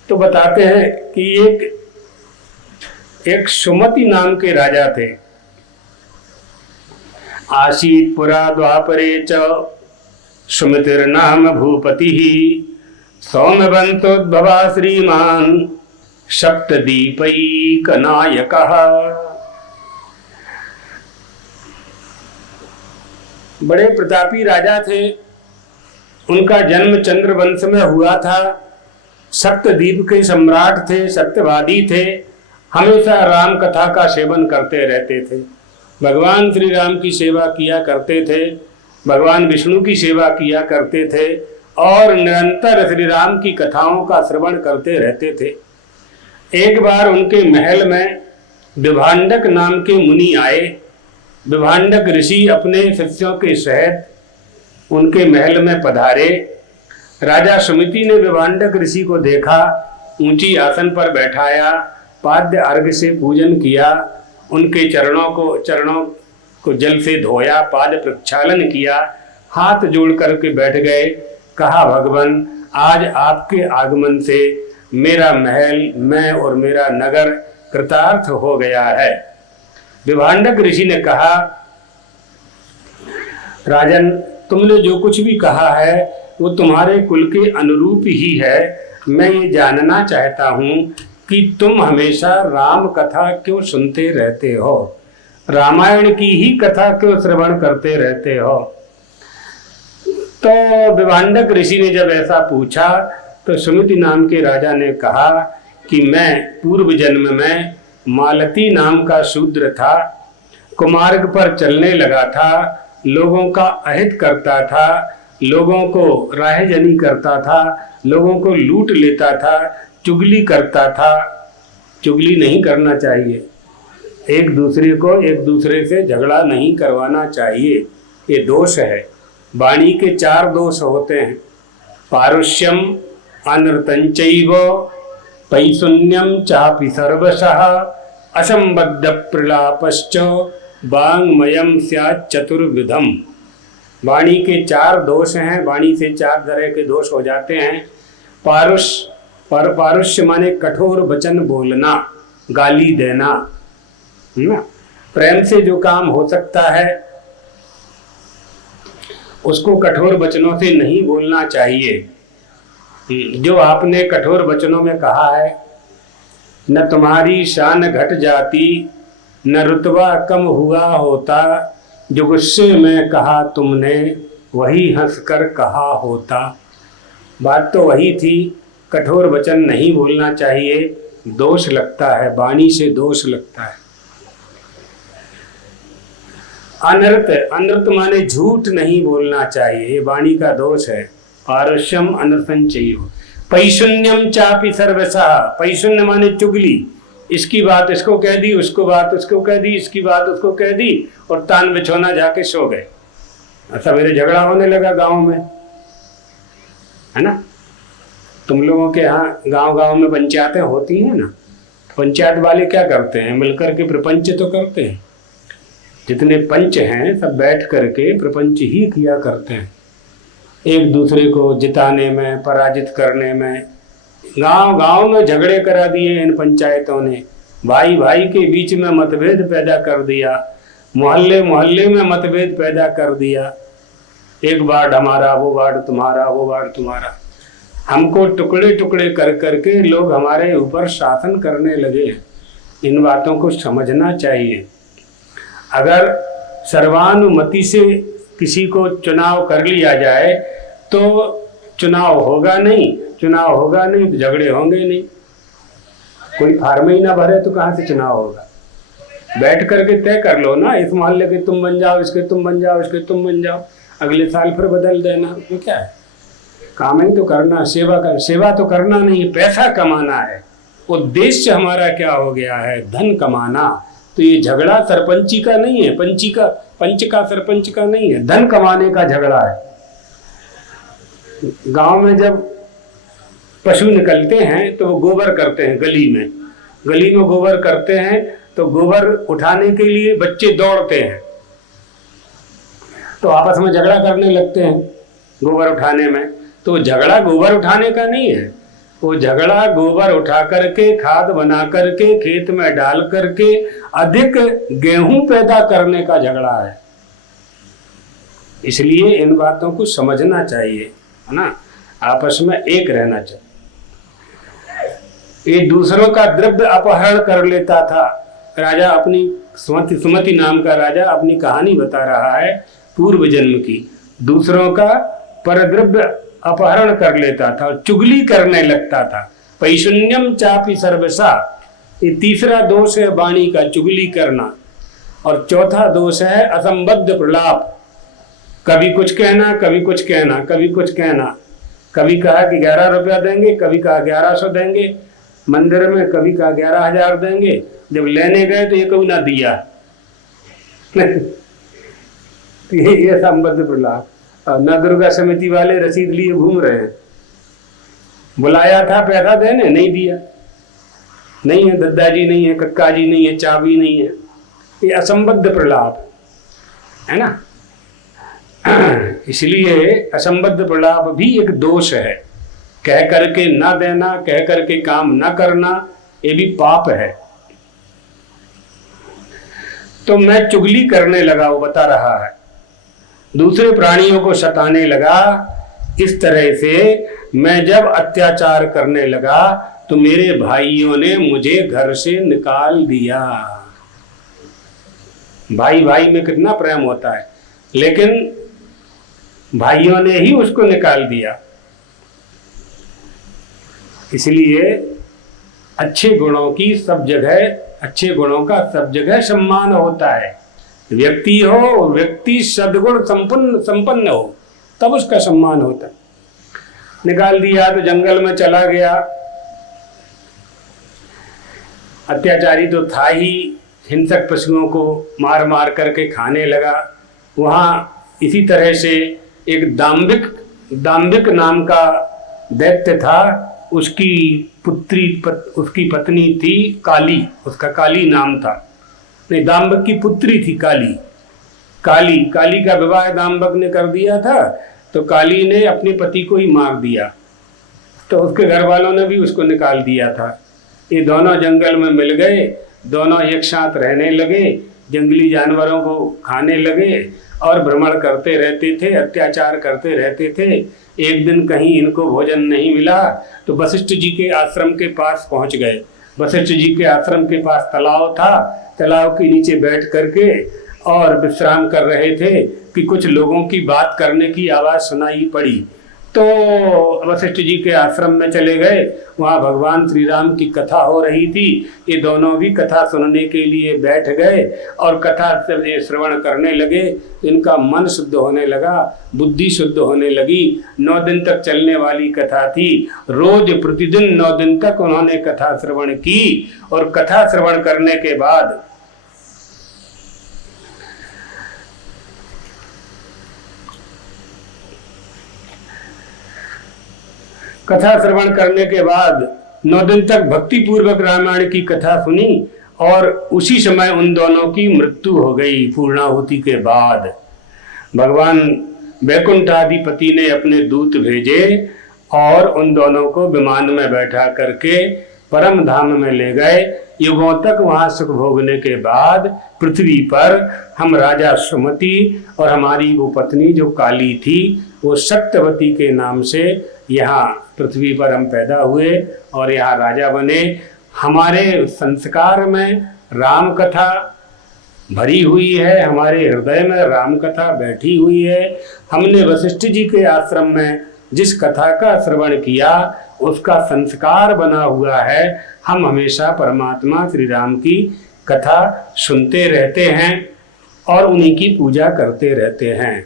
तो बताते हैं कि एक सुमति नाम के राजा थे। आसीत पुरा द्वापरे च सुमतिर्नाम भूपति सौम्यवंतोद्भवा श्रीमान सप्तदीपैक नायकः। बड़े प्रतापी राजा थे, उनका जन्म चंद्र वंश में हुआ था। सप्तद्वीप के सम्राट थे, सत्यवादी थे, हमेशा राम कथा का सेवन करते रहते थे, भगवान श्री राम की सेवा किया करते थे, भगवान विष्णु की सेवा किया करते थे, और निरंतर श्री राम की कथाओं का श्रवण करते रहते थे। एक बार उनके महल में विभांडक नाम के मुनि आए। विभांडक ऋषि अपने शिष्यों के सहित उनके महल में पधारे। राजा सुमिति ने विभांडक ऋषि को देखा, ऊंची आसन पर बैठाया, पाद्य अर्घ्य से पूजन किया, उनके चरणों को जल से धोया, पाद प्रक्षालन किया, हाथ जोड़ करके बैठ गए। कहा, भगवान आज आपके आगमन से मेरा महल, मैं और मेरा नगर कृतार्थ हो गया है। विभांडक ऋषि ने कहा, राजन तुमने जो कुछ भी कहा है वो तुम्हारे कुल के अनुरूप ही है। मैं ये जानना चाहता हूँ कि तुम हमेशा राम कथा क्यों सुनते रहते हो, रामायण की ही कथा क्यों श्रवण करते रहते हो। तो विभांडक ऋषि ने जब ऐसा पूछा तो सुमिति नाम के राजा ने कहा कि मैं पूर्व जन्म में मालती नाम का शूद्र था, कुमार्ग पर चलने लगा था, लोगों का अहित करता था, लोगों को राहजनी करता था, लोगों को लूट लेता था, चुगली करता था। चुगली नहीं करना चाहिए, एक दूसरे से झगड़ा नहीं करवाना चाहिए, ये दोष है। वाणी के 4 दोष होते हैं, पारुष्यम अनृतंचैव पैशून्यम चापि सर्वशः असंबद्ध प्रलापश्च वाङ्मयम स्यात् चतुर्विधम। वाणी के 4 दोष हैं, वाणी से 4 तरह के दोष हो जाते हैं। पारुष्य माने कठोर वचन बोलना, गाली देना, प्रेम से जो काम हो सकता है उसको कठोर वचनों से नहीं बोलना चाहिए। जो आपने कठोर वचनों में कहा है, न तुम्हारी शान घट जाती, न रुतबा कम हुआ होता, जो गुस्से में कहा तुमने वही हंसकर कहा होता। बात तो वही थी, कठोर वचन नहीं बोलना चाहिए, दोष लगता है, वाणी से दोष लगता है। अनर्थ माने झूठ नहीं बोलना चाहिए, ये वाणी का दोष है। पारुष्यम अनर्थंचैव पैशून्यम चापि सर्वशः। पैशून्य माने चुगली, इसकी बात इसको कह दी, उसको बात उसको कह दी, इसकी बात उसको कह दी और तान बिछौना जाके सो गए। सवेरे झगड़ा होने लगा गांव में, है ना। तुम लोगों के यहाँ गांव में पंचायतें होती हैं ना, पंचायत वाले क्या करते हैं, मिलकर के प्रपंच तो करते हैं। जितने पंच हैं सब बैठ करके प्रपंच ही किया करते हैं, एक दूसरे को जिताने में, पराजित करने में। गांव में झगड़े करा दिए इन पंचायतों ने, भाई भाई के बीच में मतभेद पैदा कर दिया, मोहल्ले में मतभेद पैदा कर दिया। एक वार्ड हमारा, वो वार्ड तुम्हारा, वो वार्ड तुम्हारा। हमको टुकड़े टुकड़े कर करके लोग हमारे ऊपर शासन करने लगे। इन बातों को समझना चाहिए। अगर सर्वानुमति से किसी को चुनाव कर लिया जाए तो चुनाव होगा नहीं तो झगड़े होंगे नहीं। कोई फार्म ही ना भरे तो कहाँ से चुनाव होगा। बैठ करके तय कर लो ना, इस मोहल्ले के तुम बन जाओ, इसके तुम बन जाओ, इसके तुम बन जाओ, अगले साल फिर बदल देना। तो क्या है, काम ही तो करना, सेवा तो करना नहीं, पैसा कमाना है। उद्देश्य हमारा क्या हो गया है, धन कमाना। तो ये झगड़ा सरपंची का नहीं है, पंच का सरपंच का नहीं है, धन कमाने का झगड़ा है। गांव में जब पशु निकलते हैं तो वो गोबर करते हैं, गली में गोबर करते हैं तो गोबर उठाने के लिए बच्चे दौड़ते हैं, तो आपस में झगड़ा करने लगते हैं गोबर उठाने में। तो झगड़ा गोबर उठाने का नहीं है, वो झगड़ा गोबर उठा करके, खाद बना करके, खेत में डाल करके अधिक गेहूं पैदा करने का झगड़ा है। इसलिए इन बातों को समझना चाहिए, है ना, आपस में एक रहना चाहिए। ये दूसरों का द्रव्य अपहरण कर लेता था। राजा अपनी सुमति नाम का राजा अपनी कहानी बता रहा है पूर्व जन्म की। दूसरों का परद्रव्य अपहरण कर लेता था और चुगली करने लगता था। पैशून्यम चापि सर्वशः, ये तीसरा दोष है वाणी का, चुगली करना। और चौथा दोष है असंबद्ध प्रलाप, कभी कुछ कहना, कभी कुछ कहना, कभी कुछ कहना। कभी कहा कि 11 रुपया देंगे, कभी कहा 1100 देंगे मंदिर में, कभी कहा 11,000 देंगे। जब लेने गए तो ये कभी ना दिया। ये संबद्ध प्रलाप। न दुर्गा समिति वाले रसीद लिए घूम रहे हैं, बुलाया था पैसा देने, नहीं दिया। नहीं है दद्दाजी, नहीं है कक्का जी, नहीं है चाबी, नहीं है। ये असंबद्ध प्रलाप है ना। इसलिए असंबद्ध प्रलाप भी एक दोष है। कह करके ना देना, कह करके काम ना करना, ये भी पाप है। तो मैं चुगली करने लगा, वो बता रहा है, दूसरे प्राणियों को सताने लगा। इस तरह से मैं जब अत्याचार करने लगा तो मेरे भाइयों ने मुझे घर से निकाल दिया। भाई भाई में कितना प्रेम होता है, लेकिन भाइयों ने ही उसको निकाल दिया। इसलिए अच्छे गुणों की सब जगह, अच्छे गुणों का सब जगह सम्मान होता है। व्यक्ति हो, व्यक्ति सद्गुण संपन्न हो, तब उसका सम्मान होता है। निकाल दिया तो जंगल में चला गया। अत्याचारी तो था ही, हिंसक पशुओं को मार मार करके खाने लगा। वहाँ इसी तरह से एक दाम्भिक नाम का दैत्य था। उसकी उसकी पत्नी थी काली, उसका काली नाम था। नहीं, दाम्भिक की पुत्री थी काली। काली का विवाह दाम्भिक ने कर दिया था, तो काली ने अपने पति को ही मार दिया। तो उसके घर वालों ने भी उसको निकाल दिया था। ये दोनों जंगल में मिल गए, दोनों एक साथ रहने लगे, जंगली जानवरों को खाने लगे और भ्रमण करते रहते थे, अत्याचार करते रहते थे। एक दिन कहीं इनको भोजन नहीं मिला तो वशिष्ठ जी के आश्रम के पास पहुंच गए। वशिष्ठ जी के आश्रम के पास तालाब था, तालाब के नीचे बैठ करके और विश्राम कर रहे थे कि कुछ लोगों की बात करने की आवाज़ सुनाई पड़ी। तो वशिष्ठ जी के आश्रम में चले गए। वहाँ भगवान श्री राम की कथा हो रही थी। ये दोनों भी कथा सुनने के लिए बैठ गए और कथा श्रवण करने लगे। इनका मन शुद्ध होने लगा, बुद्धि शुद्ध होने लगी। 9 दिन तक चलने वाली कथा थी। रोज प्रतिदिन 9 दिन तक उन्होंने कथा श्रवण की और कथा श्रवण करने के बाद कथा श्रवण करने के बाद 9 दिन तक भक्ति पूर्वक रामायण की कथा सुनी और उसी समय उन दोनों की मृत्यु हो गई। पूर्णाहुति के बाद भगवान वैकुंठाधिपति ने अपने दूत भेजे और उन दोनों को विमान में बैठा करके परम धाम में ले गए। युगों तक वहां सुख भोगने के बाद पृथ्वी पर हम राजा सुमति और हमारी वो पत्नी जो काली थी, वो सत्यवती के नाम से यहाँ पृथ्वी पर हम पैदा हुए और यहाँ राजा बने। हमारे संस्कार में राम कथा भरी हुई है, हमारे हृदय में राम कथा बैठी हुई है। हमने वशिष्ठ जी के आश्रम में जिस कथा का श्रवण किया उसका संस्कार बना हुआ है। हम हमेशा परमात्मा श्री राम की कथा सुनते रहते हैं और उन्हीं की पूजा करते रहते हैं।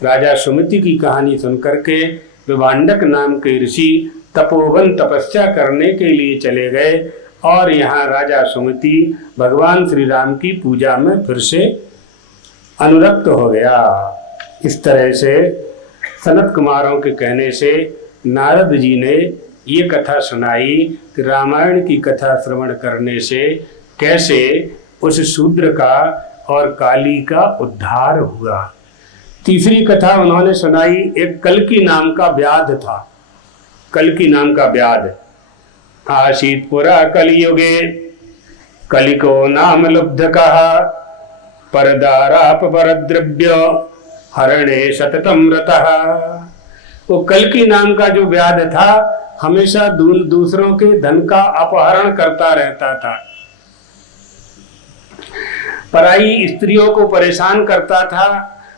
राजा सुमति की कहानी सुनकर के विभांडक नाम के ऋषि तपोवन तपस्या करने के लिए चले गए और यहाँ राजा सुमति भगवान श्री राम की पूजा में फिर से अनुरक्त हो गया। इस तरह से सनत कुमारों के कहने से नारद जी ने ये कथा सुनाई कि रामायण की कथा श्रवण करने से कैसे उस शूद्र का और काली का उद्धार हुआ। तीसरी कथा उन्होंने सुनाई, एक कल्कि नाम का व्याध था। कल्कि नाम का व्याध आसीत पुरा कलियुगे, कलिको नाम लुब्ध कहा, परदाराप परद्रव्य हरणे सततम रतः। वो कल्कि नाम का जो व्याध था हमेशा दूसरों के धन का अपहरण करता रहता था, पराई स्त्रियों को परेशान करता था,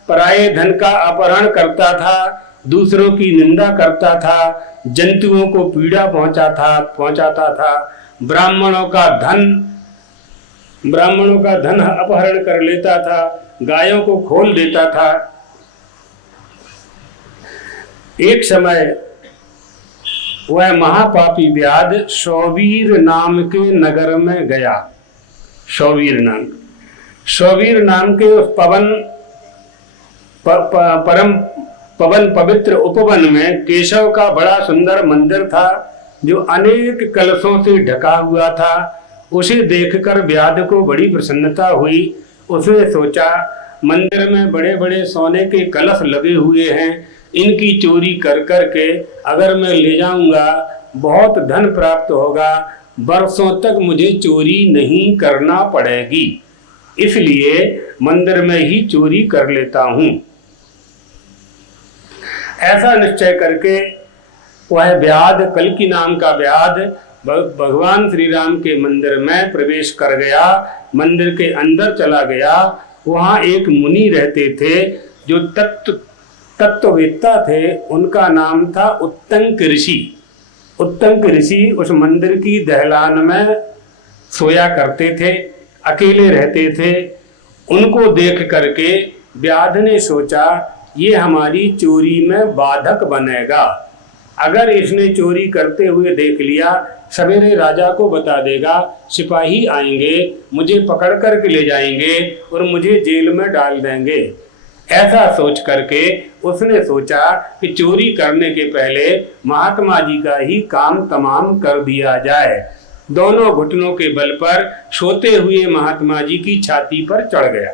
पराये धन का अपहरण करता था, दूसरों की निंदा करता था, जंतुओं को पीड़ा पहुंचाता था, ब्राह्मणों का धन अपहरण कर लेता था, गायों को खोल देता था। एक समय वह महापापी व्याध शौवीर नाम के नगर में गया। शौवीर नाम के उस परम पवन पवित्र उपवन में केशव का बड़ा सुंदर मंदिर था, जो अनेक कलशों से ढका हुआ था। उसे देखकर व्याध को बड़ी प्रसन्नता हुई। उसने सोचा, मंदिर में बड़े बड़े सोने के कलश लगे हुए हैं, इनकी चोरी कर करके अगर मैं ले जाऊंगा बहुत धन प्राप्त होगा, वर्षों तक मुझे चोरी नहीं करना पड़ेगी, इसलिए मंदिर में ही चोरी कर लेता हूं। ऐसा निश्चय करके वह व्याध, कल्कि नाम का व्याध, भगवान श्री राम के मंदिर में प्रवेश कर गया। मंदिर के अंदर चला गया। वहां एक मुनि रहते थे जो तत्ववेत्ता थे। उनका नाम था उत्तंक ऋषि। उत्तंक ऋषि उस मंदिर की दहलान में सोया करते थे, अकेले रहते थे। उनको देख करके व्याध ने सोचा, ये हमारी चोरी में बाधक बनेगा। अगर इसने चोरी करते हुए देख लिया, सवेरे राजा को बता देगा, सिपाही आएंगे, मुझे पकड़ करके ले जाएंगे और मुझे जेल में डाल देंगे। ऐसा सोच करके उसने सोचा कि चोरी करने के पहले महात्मा जी का ही काम तमाम कर दिया जाए। दोनों घुटनों के बल पर सोते हुए महात्मा जी की छाती पर चढ़ गया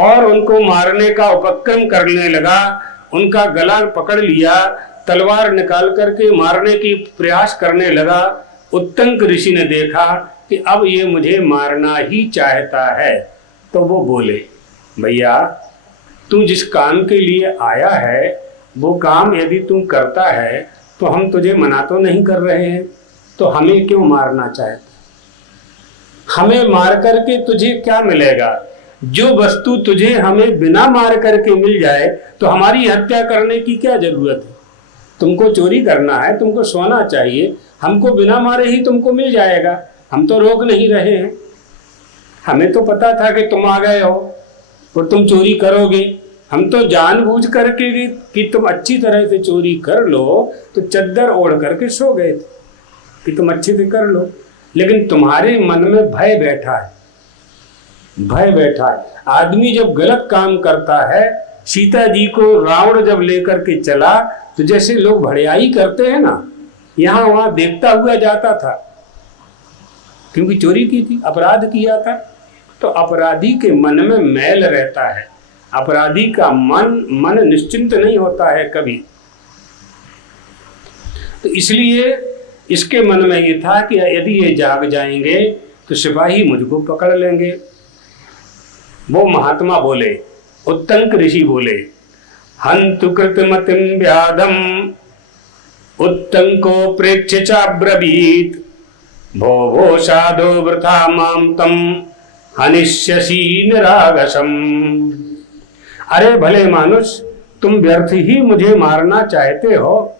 और उनको मारने का उपक्रम करने लगा। उनका गला पकड़ लिया, तलवार निकाल करके मारने की प्रयास करने लगा। उत्तंक ऋषि ने देखा कि अब ये मुझे मारना ही चाहता है, तो वो बोले, भैया तू जिस काम के लिए आया है वो काम यदि तू करता है तो हम तुझे मना तो नहीं कर रहे हैं, तो हमें क्यों मारना चाहता? हमें मार करके तुझे क्या मिलेगा? जो वस्तु तुझे हमें बिना मार करके मिल जाए तो हमारी हत्या करने की क्या जरूरत है? तुमको चोरी करना है, तुमको सोना चाहिए, हमको बिना मारे ही तुमको मिल जाएगा। हम तो रोक नहीं रहे हैं। हमें तो पता था कि तुम आ गए हो और तुम चोरी करोगे। हम तो जानबूझ करके कि तुम अच्छी तरह से चोरी कर लो तो चद्दर ओढ़ करके सो गए थे कि तुम अच्छे से कर लो, लेकिन तुम्हारे मन में भय बैठा है। भय बैठा है। आदमी जब गलत काम करता है, सीता जी को रावण जब लेकर के चला तो जैसे लोग भड़ियाई करते हैं ना, यहाँ वहां देखता हुआ जाता था, क्योंकि चोरी की थी, अपराध किया था। तो अपराधी के मन में मैल रहता है। अपराधी का मन निश्चिंत नहीं होता है कभी। तो इसलिए इसके मन में ये था कि यदि ये जाग जाएंगे तो सिपाही मुझको पकड़ लेंगे। वो महात्मा बोले, उत्तंक ऋषि बोले, हंतु कृतमतिम व्याधम उत्तंको प्रेक्ष्य चाब्रवीत भो भो साधो वृथा माम तम हनिष्यसि निरागसम। अरे भले मानुष, तुम व्यर्थ ही मुझे मारना चाहते हो।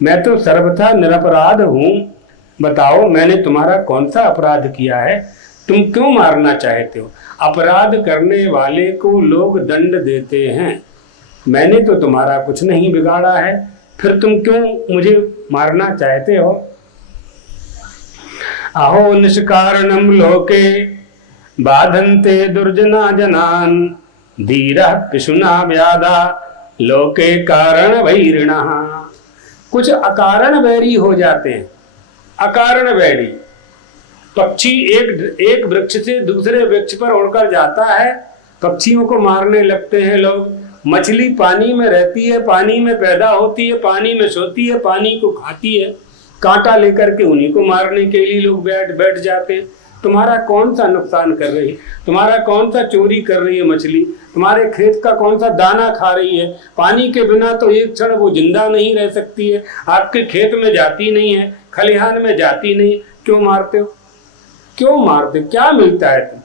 मैं तो सर्वथा निरपराध हूं। बताओ मैंने तुम्हारा कौन सा अपराध किया है? तुम क्यों मारना चाहते हो? अपराध करने वाले को लोग दंड देते हैं। मैंने तो तुम्हारा कुछ नहीं बिगाड़ा है, फिर तुम क्यों मुझे मारना चाहते हो? अहो निष्कारणम लोके बाधन्ते दुर्जना जनान धीरः पिशुना व्याधा लोके कारण वैरिणः। कुछ अकारण वैरी हो जाते हैं। अकारण वैरी, पक्षी एक वृक्ष से दूसरे वृक्ष पर उड़कर जाता है, पक्षियों को मारने लगते हैं लोग। मछली पानी में रहती है, पानी में पैदा होती है, पानी में सोती है, पानी को खाती है, कांटा लेकर के उन्हीं को मारने के लिए लोग बैठ जाते हैं। तुम्हारा कौन सा नुकसान कर रही है? तुम्हारा कौन सा चोरी कर रही है मछली? तुम्हारे खेत का कौन सा दाना खा रही है? पानी के बिना तो एक क्षण वो जिंदा नहीं रह सकती है। आपके खेत में जाती नहीं है, खलिहान में जाती नहीं, क्यों मारते हो? क्यों मारते? क्या मिलता है तुम?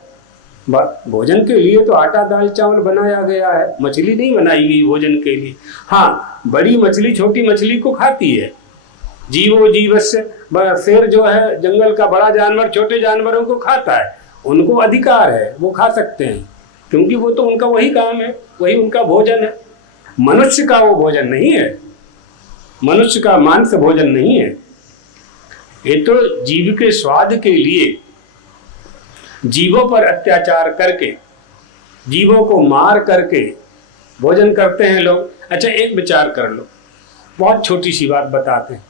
भोजन के लिए तो आटा दाल चावल बनाया गया है, मछली नहीं बनाई गई भोजन के लिए। हाँ, बड़ी मछली छोटी मछली को खाती है। जीवो जीवस्य, शेर जो है जंगल का बड़ा जानवर छोटे जानवरों को खाता है, उनको अधिकार है, वो खा सकते हैं, क्योंकि वो तो उनका वही काम है, वही उनका भोजन है। मनुष्य का वो भोजन नहीं है। मनुष्य का मांस भोजन नहीं है। ये तो जीव के स्वाद के लिए जीवों पर अत्याचार करके, जीवों को मार करके भोजन करते हैं लोग। अच्छा, एक विचार कर लो, बहुत छोटी सी बात बताते हैं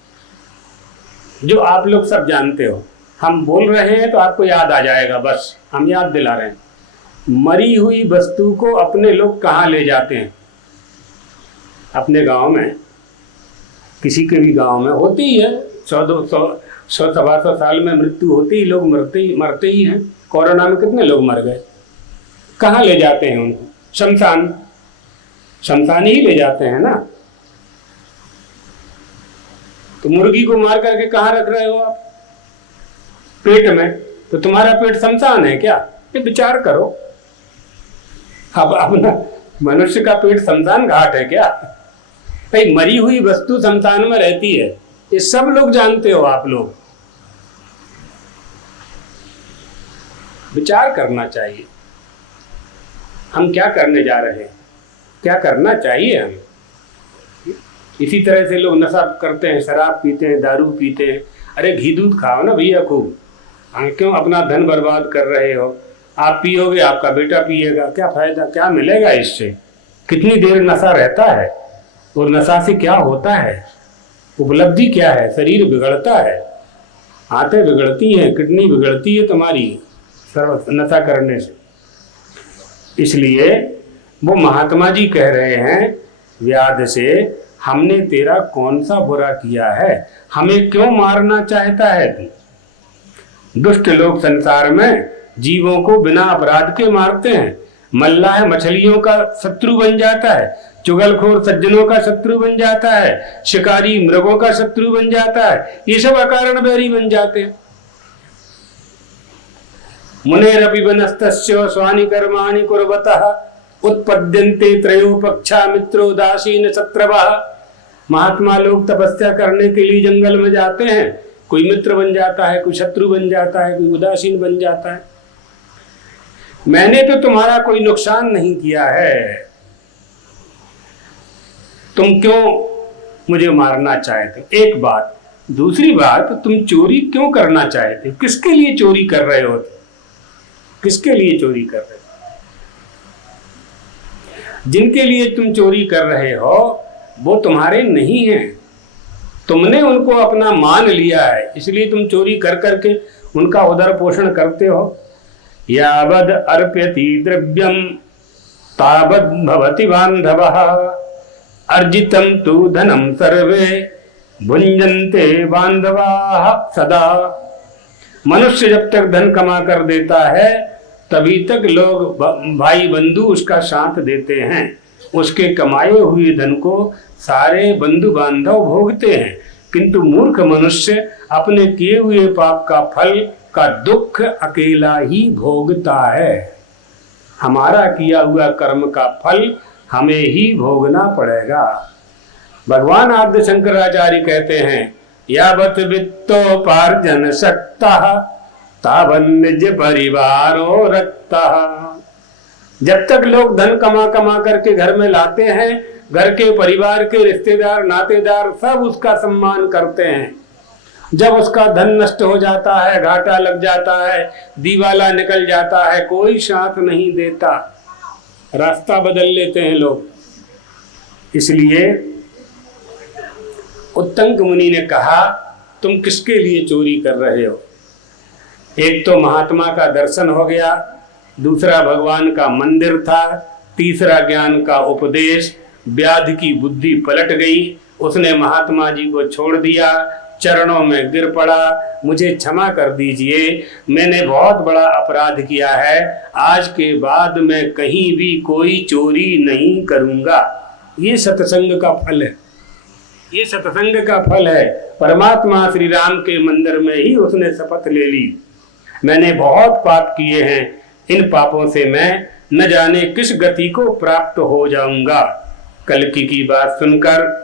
जो आप लोग सब जानते हो। हम बोल रहे हैं तो आपको याद आ जाएगा, बस हम याद दिला रहे हैं। मरी हुई वस्तु को अपने लोग कहाँ ले जाते हैं? अपने गांव में, किसी के भी गांव में होती ही है, 100-200-100-125 साल में मृत्यु होती ही, लोग मरते ही हैं। कोरोना में कितने लोग मर गए। कहाँ ले जाते हैं उनको? शमशान ही ले जाते हैं ना। तो मुर्गी को मार करके कहाँ रख रहे हो आप? पेट में। तो तुम्हारा पेट शमशान है क्या? ये विचार करो। अब अपना मनुष्य का पेट शमशान घाट है क्या? भाई, मरी हुई वस्तु शमशान में रहती है, ये सब लोग जानते हो आप लोग। विचार करना चाहिए हम क्या करने जा रहे हैं, क्या करना चाहिए हमें। इसी तरह से लोग नशा करते हैं, शराब पीते हैं, दारू पीते हैं। अरे घी दूध खाओ ना भैया खूब, क्यों अपना धन बर्बाद कर रहे हो? आप पियोगे, आपका बेटा पिएगा, क्या फायदा, क्या मिलेगा इससे? कितनी देर नशा रहता है और नशा से क्या होता है? उपलब्धि क्या है? शरीर बिगड़ता है, आंतें बिगड़ती हैं, किडनी बिगड़ती है तुम्हारी नशा करने से। इसलिए वो महात्मा जी कह रहे हैं व्याध से, हमने तेरा कौन सा बुरा किया है, हमें क्यों मारना चाहता है तू? दुष्ट लोग संसार में जीवों को बिना अपराध के मारते हैं। मल्लाह मछलियों का शत्रु बन जाता है, चुगलखोर सज्जनों का शत्रु बन जाता है, शिकारी मृगों का शत्रु बन जाता है। ये सब अकारण बैरी बन जाते हैं। मुनेरपि वनस्तस्य स्वानि कर्माणि कुर्वतः उत्पद्यन्ते त्रयो पक्षा मित्रो उदासीन शत्रवः। महात्मा लोग तपस्या करने के लिए जंगल में जाते हैं, कोई मित्र बन जाता है, कोई शत्रु बन जाता है, कोई उदासीन बन जाता है। मैंने तो तुम्हारा कोई नुकसान नहीं किया है, तुम क्यों मुझे मारना चाहते? एक बात। दूसरी बात, तुम चोरी क्यों करना चाहते हो? किसके लिए चोरी कर रहे हो? किसके लिए चोरी कर रहे हो? जिनके लिए तुम चोरी कर रहे हो वो तुम्हारे नहीं हैं, तुमने उनको अपना मान लिया है, इसलिए तुम चोरी कर करके उनका उदर पोषण करते हो। यावद अर्प्यति द्रव्यम तावद भवति बांधवः अर्जितम तु धनम सर्वे भुंजन्ते बांधवाः सदा। मनुष्य जब तक धन कमा कर देता है तभी तक लोग भाई बंधु उसका साथ देते हैं। उसके कमाए हुए धन को सारे बंधु बांधव भोगते हैं, किंतु मूर्ख मनुष्य अपने किए हुए पाप का फल का दुख अकेला ही भोगता है। हमारा किया हुआ कर्म का फल हमें ही भोगना पड़ेगा। भगवान आद्य शंकराचार्य कहते हैं, यावत वित्तोपार्जन शक्तः तावन् निज परिवारो रक्तः। जब तक लोग धन कमा कमा करके घर में लाते हैं, घर के परिवार के रिश्तेदार नातेदार सब उसका सम्मान करते हैं। जब उसका धन नष्ट हो जाता है, घाटा लग जाता है, दिवाला निकल जाता है, कोई साथ नहीं देता, रास्ता बदल लेते हैं लोग। इसलिए उत्तंक मुनि ने कहा, तुम किसके लिए चोरी कर रहे हो? एक तो महात्मा का दर्शन हो गया, दूसरा भगवान का मंदिर था, तीसरा ज्ञान का उपदेश। व्याध की बुद्धि पलट गई, उसने महात्मा जी को छोड़ दिया, चरणों में गिर पड़ा, मुझे क्षमा कर दीजिए, मैंने बहुत बड़ा अपराध किया है, आज के बाद मैं कहीं भी कोई चोरी नहीं करूंगा। ये सत्संग का फल है, ये सत्संग का फल है। परमात्मा श्री राम के मंदिर में ही उसने शपथ ले ली, मैंने बहुत पाप किए हैं, इन पापों से मैं न जाने किस गति को प्राप्त हो जाऊंगा। कल्कि की बात सुनकर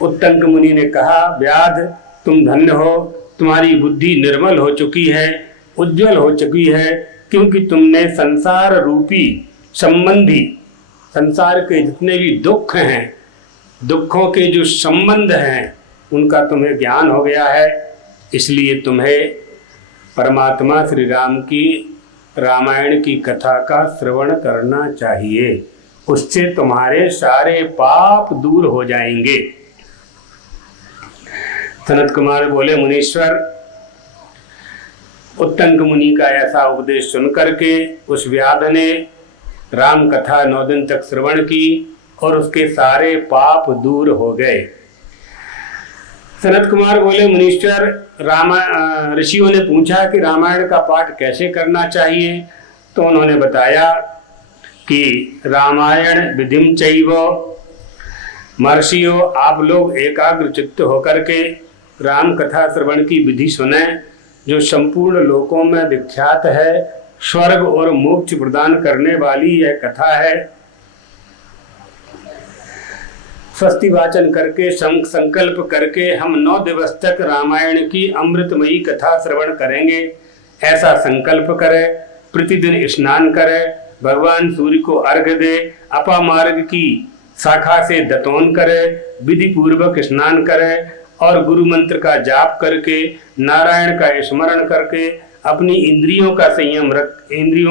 उत्तंक मुनि ने कहा, व्याध तुम धन्य हो, तुम्हारी बुद्धि निर्मल हो चुकी है, उज्जवल हो चुकी है, क्योंकि तुमने संसार रूपी संबंधी, संसार के जितने भी दुख हैं दुखों के जो संबंध हैं उनका तुम्हें ज्ञान हो गया है, इसलिए तुम्हें परमात्मा श्री राम की रामायण की कथा का श्रवण करना चाहिए। उससे तुम्हारे सारे पाप दूर हो जाएंगे। सनत कुमार बोले, मुनीश्वर, उत्तंक मुनि का ऐसा उपदेश सुनकर के उस व्याध ने राम कथा 9 दिन तक श्रवण की और उसके सारे पाप दूर हो गए। सनत कुमार बोले, मुनीश्वर, ऋषियों ने पूछा कि रामायण का पाठ कैसे करना चाहिए, तो उन्होंने बताया कि रामायण विधिम चैव, महर्षियों, आप लोग एकाग्र चित्त होकर के राम कथा श्रवण की विधि सुने, जो संपूर्ण लोकों में विख्यात है, स्वर्ग और मोक्ष प्रदान करने वाली यह कथा है। स्वस्ति वाचन करके संकल्प करके हम 9 दिवस तक रामायण की अमृतमयी कथा श्रवण करेंगे, ऐसा संकल्प करें। प्रतिदिन स्नान करें, भगवान सूर्य को अर्घ्य दे, अपामार्ग की शाखा से दतौन करें, विधि पूर्वक स्नान करें और गुरु मंत्र का जाप करके, नारायण का स्मरण करके, अपनी इंद्रियों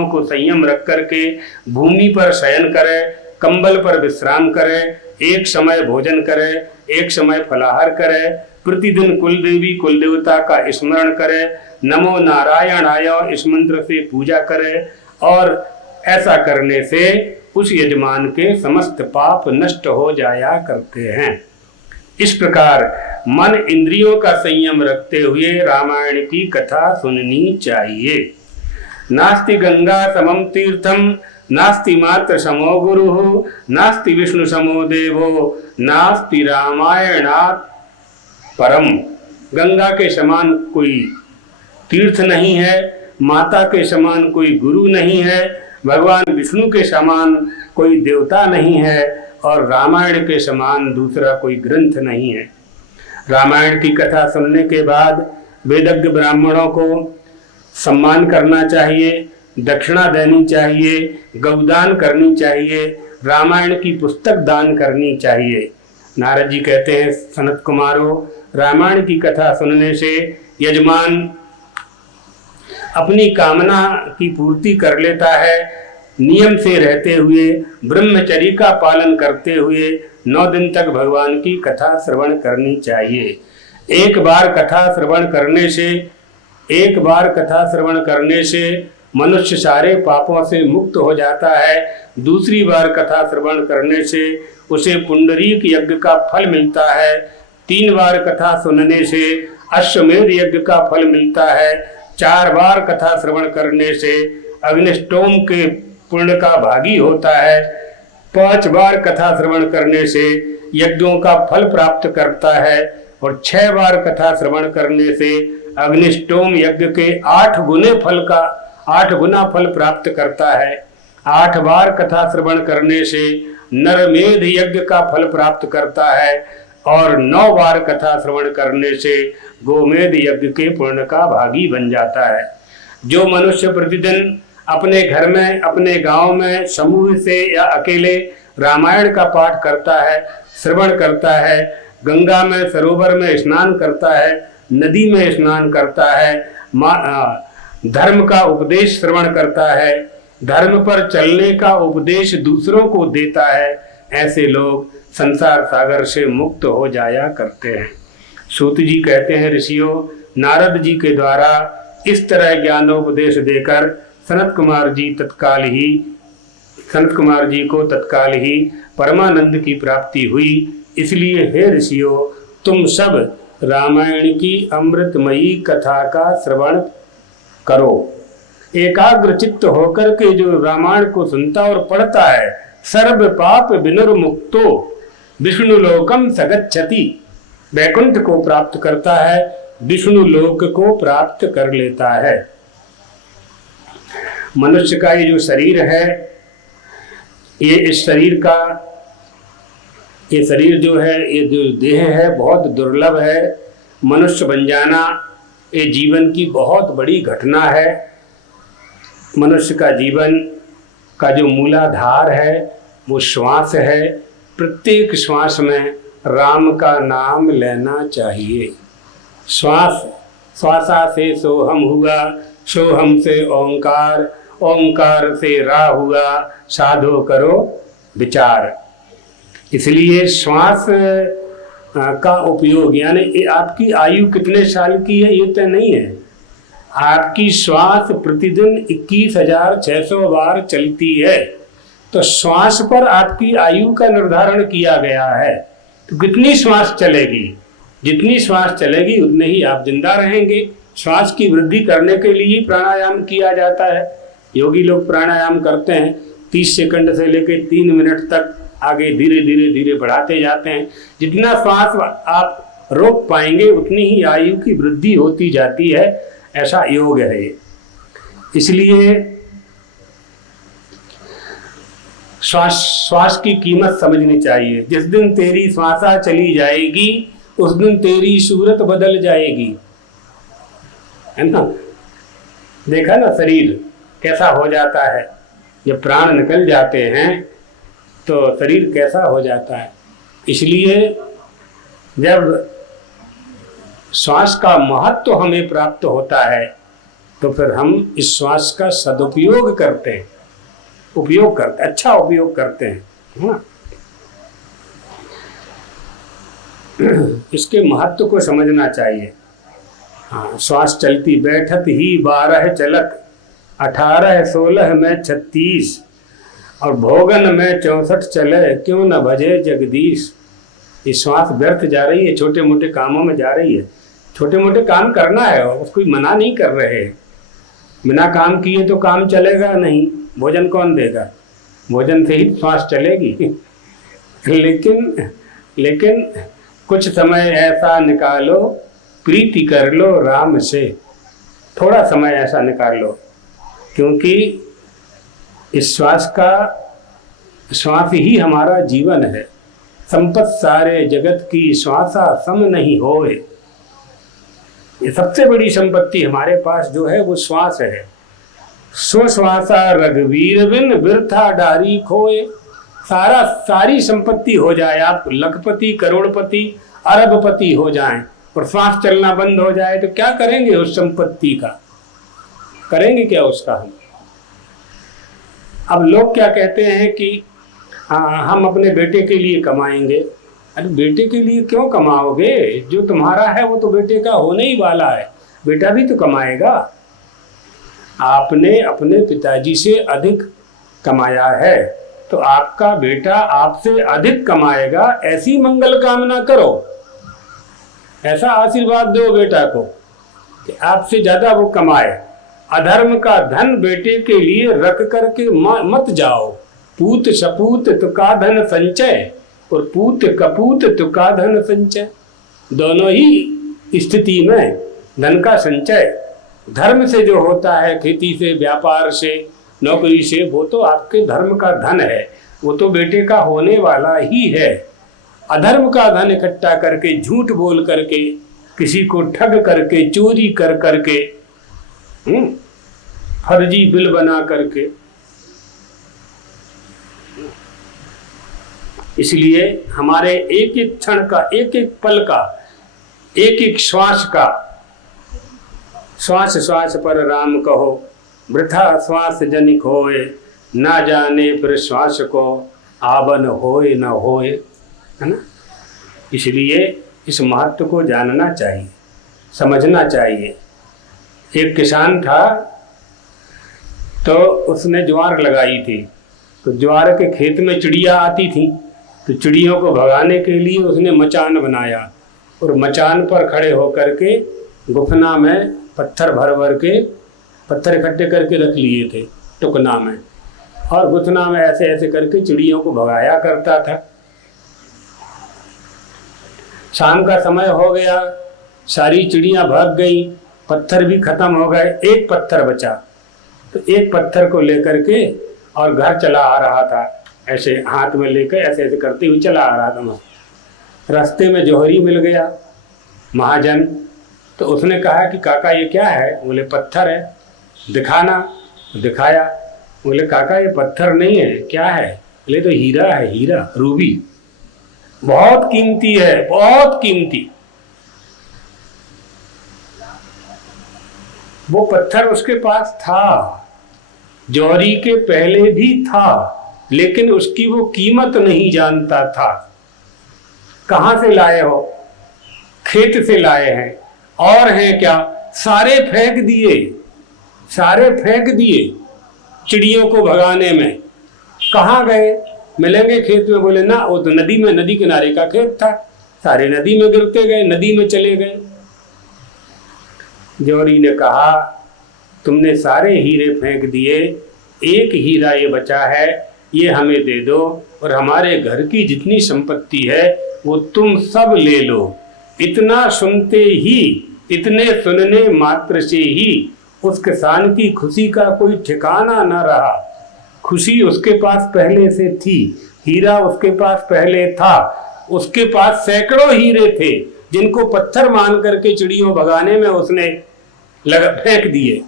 को संयम रख करके भूमि पर शयन करें, कंबल पर विश्राम करें, एक समय भोजन करें, एक समय फलाहार करें, प्रतिदिन कुलदेवी कुलदेवता का स्मरण करें, नमो नारायणाय इस मंत्र से पूजा करें और ऐसा करने से उस यजमान के समस्त पाप नष्ट हो जाया करते हैं। इस प्रकार मन इंद्रियों का संयम रखते हुए रामायण की कथा सुननी चाहिए। नास्ति गंगा समम तीर्थम, नास्ति मात्र समो गुरु, नास्ति विष्णु समो देवो, नास्ति रामायणात् परम। गंगा के समान कोई तीर्थ नहीं है, माता के समान कोई गुरु नहीं है, भगवान विष्णु के समान कोई देवता नहीं है और रामायण के समान दूसरा कोई ग्रंथ नहीं है। रामायण की कथा सुनने के बाद वेदज्ञ ब्राह्मणों को सम्मान करना चाहिए, दक्षिणा देनी चाहिए, गौदान करनी चाहिए, रामायण की पुस्तक दान करनी चाहिए। नारद जी कहते हैं, सनत कुमारों, रामायण की कथा सुनने से यजमान अपनी कामना की पूर्ति कर लेता है। नियम से रहते हुए, ब्रह्मचर्य का पालन करते हुए 9 दिन तक भगवान की कथा श्रवण करनी चाहिए। एक बार कथा श्रवण करने से मनुष्य सारे पापों से मुक्त हो जाता है। दूसरी बार कथा श्रवण करने से उसे पुंडरीक यज्ञ का फल मिलता है। 3 बार कथा सुनने से अश्वमेध यज्ञ का फल मिलता है। 4 बार कथा श्रवण करने से अग्निष्टोम के पुण्य का भागी होता है। 5 बार कथा श्रवण करने से यज्ञों का फल प्राप्त करता है और 6 बार कथा श्रवण करने से अग्निष्टोम यज्ञ के 8 गुना फल प्राप्त करता है। 8 बार कथा श्रवण करने से नरमेध यज्ञ का फल प्राप्त करता है और 9 बार कथा श्रवण करने से गोमेध यज्ञ के पुण्य का भागी बन जाता है। जो मनुष्य प्रतिदिन अपने घर में, अपने गांव में, समूह से या अकेले रामायण का पाठ करता है, श्रवण करता है, गंगा में, सरोवर में स्नान करता है, नदी में स्नान करता है, धर्म का उपदेश श्रवण करता है, धर्म पर चलने का उपदेश दूसरों को देता है, ऐसे लोग संसार सागर से मुक्त हो जाया करते हैं। सूत जी कहते हैं, ऋषियों, नारद जी के द्वारा इस तरह ज्ञानोपदेश देकर सनत कुमार जी को तत्काल ही परमानंद की प्राप्ति हुई। इसलिए हे ऋषियों, तुम सब रामायण की अमृतमयी कथा का श्रवण करो। एकाग्र चित्त होकर के जो रामायण को सुनता और पढ़ता है, सर्व पाप विनिर्मुक्तो विष्णु लोकम सगच्छति, वैकुंठ को प्राप्त करता है, विष्णु लोक को प्राप्त कर लेता है। मनुष्य का ये जो शरीर है, ये शरीर जो है, ये जो देह है, बहुत दुर्लभ है। मनुष्य बन जाना ये जीवन की बहुत बड़ी घटना है। मनुष्य का जीवन का जो मूलाधार है वो श्वास है, प्रत्येक श्वास में राम का नाम लेना चाहिए। श्वास श्वासा से सोहम हुआ, सोहम से ओंकार, ओंकार से रा हुआ, साधो करो विचार। इसलिए श्वास का उपयोग, यानी आपकी आयु कितने साल की है ये तय नहीं है। आपकी श्वास प्रतिदिन 21,600 बार चलती है, तो श्वास पर आपकी आयु का निर्धारण किया गया है। तो कितनी श्वास चलेगी, जितनी श्वास चलेगी उतने ही आप जिंदा रहेंगे। श्वास की वृद्धि करने के लिए ही प्राणायाम किया जाता है। योगी लोग प्राणायाम करते हैं, 30 सेकंड से लेकर 3 मिनट तक आगे धीरे धीरे धीरे बढ़ाते जाते हैं। जितना श्वास आप रोक पाएंगे उतनी ही आयु की वृद्धि होती जाती है, ऐसा योग है ये। इसलिए श्वास की कीमत समझनी चाहिए। जिस दिन तेरी श्वासा चली जाएगी उस दिन तेरी सूरत बदल जाएगी, है ना। देखा ना शरीर कैसा हो जाता है, जब प्राण निकल जाते हैं तो शरीर कैसा हो जाता है। इसलिए जब श्वास का महत्व हमें प्राप्त होता है तो फिर हम इस श्वास का सदुपयोग करते हैं, उपयोग करते, अच्छा उपयोग करते हैं, है ना। इसके महत्व को समझना चाहिए। हाँ, श्वास चलती बैठत ही 12 चलत, 18 16 में 36, और भोगन में 64 चले, क्यों न भजे जगदीश। ये श्वास व्यर्थ जा रही है, छोटे मोटे कामों में जा रही है। छोटे मोटे काम करना है, उसको मना नहीं कर रहे। बिना काम किए तो काम चलेगा नहीं, भोजन कौन देगा, भोजन से ही श्वास चलेगी। लेकिन कुछ समय ऐसा निकालो, प्रीति कर लो राम से। थोड़ा समय ऐसा निकाल लो, क्योंकि इस श्वास ही हमारा जीवन है। संपत सारे जगत की श्वासा सम नहीं होए। ये सबसे बड़ी संपत्ति हमारे पास जो है वो श्वास है। सो श्वासा रघुवीर बिन बिरथा डारी खोए। सारी संपत्ति हो जाए, आप लखपति करोड़पति अरबपति हो जाएं और श्वास चलना बंद हो जाए तो क्या करेंगे उस संपत्ति का, करेंगे क्या उसका हम। अब लोग क्या कहते हैं कि हम अपने बेटे के लिए कमाएंगे। अरे बेटे के लिए क्यों कमाओगे, जो तुम्हारा है वो तो बेटे का होने ही वाला है, बेटा भी तो कमाएगा। आपने अपने पिताजी से अधिक कमाया है तो आपका बेटा आपसे अधिक कमाएगा, ऐसी मंगल कामना करो, ऐसा आशीर्वाद दो बेटा को कि आपसे ज्यादा वो कमाए। अधर्म का धन बेटे के लिए रख करके मत जाओ। पूत सपूत तुका धन संचय और पूत कपूत तुका धन संचय। दोनों ही स्थिति में धन का संचय धर्म से जो होता है, खेती से, व्यापार से, नौकरी से, वो तो आपके धर्म का धन है, वो तो बेटे का होने वाला ही है। अधर्म का धन इकट्ठा करके, झूठ बोल करके, किसी को ठग करके, चोरी कर करके, फर्जी बिल बना करके, इसलिए हमारे एक एक क्षण का, एक एक पल का, एक एक श्वास का, श्वास श्वास पर राम कहो, वृथा श्वास जनिक होए, ना जाने फिर श्वास को आवन होए न होए, है ना। इसलिए इस महत्व को जानना चाहिए, समझना चाहिए। एक किसान था तो उसने ज्वार लगाई थी, तो ज्वार के खेत में चिड़िया आती थी, तो चिड़ियों को भगाने के लिए उसने मचान बनाया और मचान पर खड़े होकर के गुफना में पत्थर भर भर के, पत्थर इकट्ठे करके रख लिए थे टुकना में, और गुफना में ऐसे ऐसे करके चिड़ियों को भगाया करता था। शाम का समय हो गया, सारी चिड़ियां भाग गई, पत्थर भी खत्म हो गए, एक पत्थर बचा। तो एक पत्थर को लेकर के और घर चला आ रहा था, ऐसे हाथ में लेकर ऐसे ऐसे करते हुए चला आ रहा था। रास्ते में जौहरी मिल गया महाजन, तो उसने कहा कि काका ये क्या है? बोले पत्थर है, दिखाना। दिखाया, बोले काका ये पत्थर नहीं है, क्या है? बोले तो हीरा है, हीरा, रूबी। बहुत कीमती है, बहुत कीमती। वो पत्थर उसके पास था, जौहरी के पहले भी था, लेकिन उसकी वो कीमत नहीं जानता था। कहां से लाए हो? खेत से लाए हैं। और हैं क्या? सारे फेंक दिए, सारे फेंक दिए चिड़ियों को भगाने में। कहाँ गए? मिलेंगे खेत में? बोले ना, वो तो नदी में, नदी किनारे का खेत था, सारे नदी में गिरते गए, नदी में चले गए। जौहरी ने कहा, तुमने सारे हीरे फेंक दिए, एक हीरा ये बचा है, ये हमें दे दो, और हमारे घर की जितनी संपत्ति है वो तुम सब ले लो। इतना सुनते ही, इतने सुनने मात्र से ही उस किसान की खुशी का कोई ठिकाना न रहा। खुशी उसके पास पहले से थी, हीरा उसके पास पहले था, उसके पास सैकड़ों हीरे थे जिनको पत्थर मान करके चिड़ियों भगाने में उसने फेंक दिए।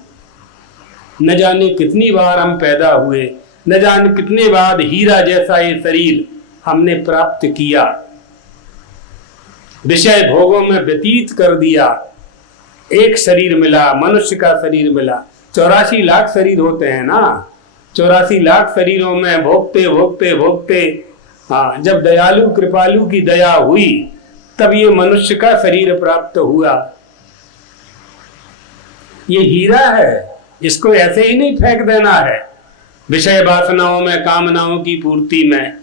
न जाने कितनी बार हम पैदा हुए, न जाने कितने बार हीरा जैसा ये शरीर हमने प्राप्त किया, विषय भोगों में व्यतीत कर दिया। एक शरीर मिला, मनुष्य का शरीर मिला। 84 लाख शरीर होते हैं ना, 84 लाख शरीरों में भोगते भोगते भोगते, हाँ, जब दयालु कृपालु की दया हुई तब ये मनुष्य का शरीर प्राप्त हुआ। ये हीरा है, इसको ऐसे ही नहीं फेंक देना है विषय वासनाओं में, कामनाओं की पूर्ति में।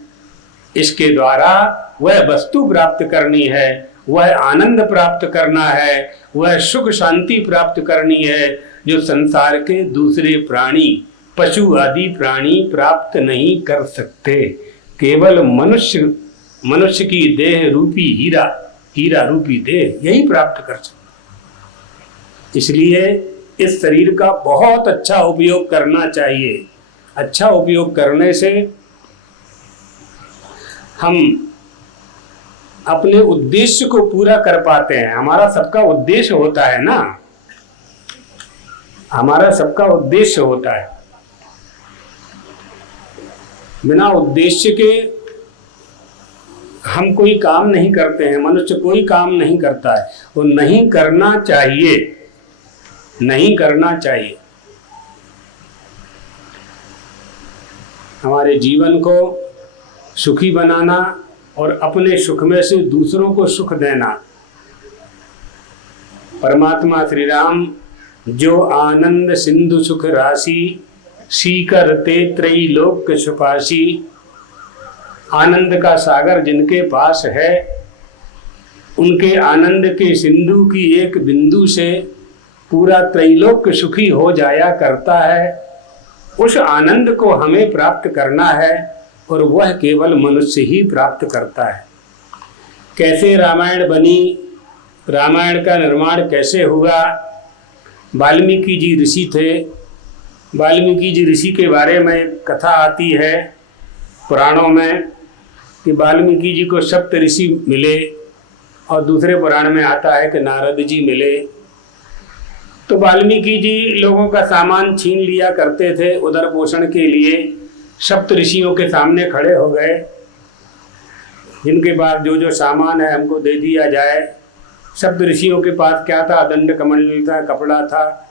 इसके द्वारा वह वस्तु प्राप्त करनी है, वह आनंद प्राप्त करना है, वह सुख शांति प्राप्त करनी है जो संसार के दूसरे प्राणी, पशु आदि प्राणी प्राप्त नहीं कर सकते। केवल मनुष्य की देह रूपी हीरा, हीरा रूपी देह, यही प्राप्त कर सकते। इसलिए इस शरीर का बहुत अच्छा उपयोग करना चाहिए। अच्छा उपयोग करने से हम अपने उद्देश्य को पूरा कर पाते हैं। हमारा सबका उद्देश्य होता है ना, हमारा सबका उद्देश्य होता है। बिना उद्देश्य के हम कोई काम नहीं करते हैं, मनुष्य कोई काम नहीं करता है। वो नहीं करना चाहिए, नहीं करना चाहिए। हमारे जीवन को सुखी बनाना और अपने सुख में से दूसरों को सुख देना। परमात्मा श्री राम, जो आनंद सिंधु सुख राशि, सीकर ते त्रयी लोक सुपासी। आनंद का सागर जिनके पास है, उनके आनंद के सिंधु की एक बिंदु से पूरा त्रैलोक सुखी हो जाया करता है। उस आनंद को हमें प्राप्त करना है और वह केवल मनुष्य ही प्राप्त करता है। कैसे रामायण बनी, रामायण का निर्माण कैसे हुआ? वाल्मीकि जी ऋषि थे। वाल्मीकि जी ऋषि के बारे में कथा आती है पुराणों में कि वाल्मीकि जी को सप्त ऋषि मिले, और दूसरे पुराण में आता है कि नारद जी मिले। तो वाल्मीकि जी लोगों का सामान छीन लिया करते थे उदर पोषण के लिए। सप्त ऋषियों के सामने खड़े हो गए, जिनके पास जो जो सामान है हमको दे दिया जाए। सप्त ऋषियों के पास क्या था? दंड कमंडल था, कपड़ा था,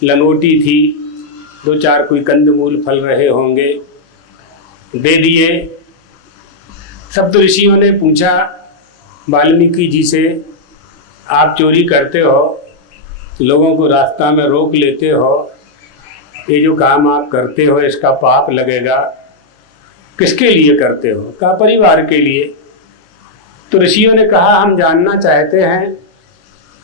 लंगोटी थी, 2-4 कोई कंदमूल फल रहे होंगे, दे दिए। सप्त ऋषियों ने पूछा वाल्मीकि जी से, आप चोरी करते हो, लोगों को रास्ता में रोक लेते हो, ये जो काम आप करते हो इसका पाप लगेगा, किसके लिए करते हो? कहा परिवार के लिए। तो ऋषियों ने कहा हम जानना चाहते हैं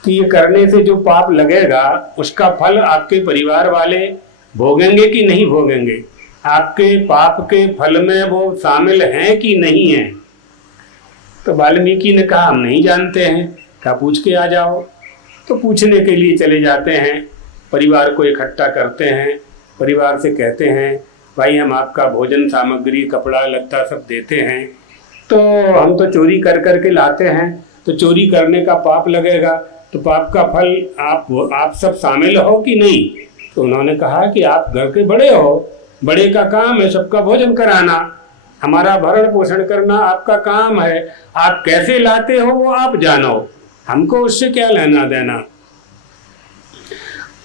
कि ये करने से जो पाप लगेगा उसका फल आपके परिवार वाले भोगेंगे कि नहीं भोगेंगे? आपके पाप के फल में वो शामिल हैं कि नहीं हैं? तो वाल्मीकि ने कहा हम नहीं जानते हैं। कहा पूछ के आ जाओ। तो पूछने के लिए चले जाते हैं, परिवार को इकट्ठा करते हैं, परिवार से कहते हैं भाई हम आपका भोजन सामग्री, कपड़ा लत्ता सब देते हैं, तो हम तो चोरी कर कर के लाते हैं, तो चोरी करने का पाप लगेगा, तो पाप का फल आप सब शामिल हो कि नहीं? तो उन्होंने कहा कि आप घर के बड़े हो, बड़े का काम है सबका भोजन कराना, हमारा भरण पोषण करना आपका काम है, आप कैसे लाते हो वो आप जानो, हमको उससे क्या लेना देना।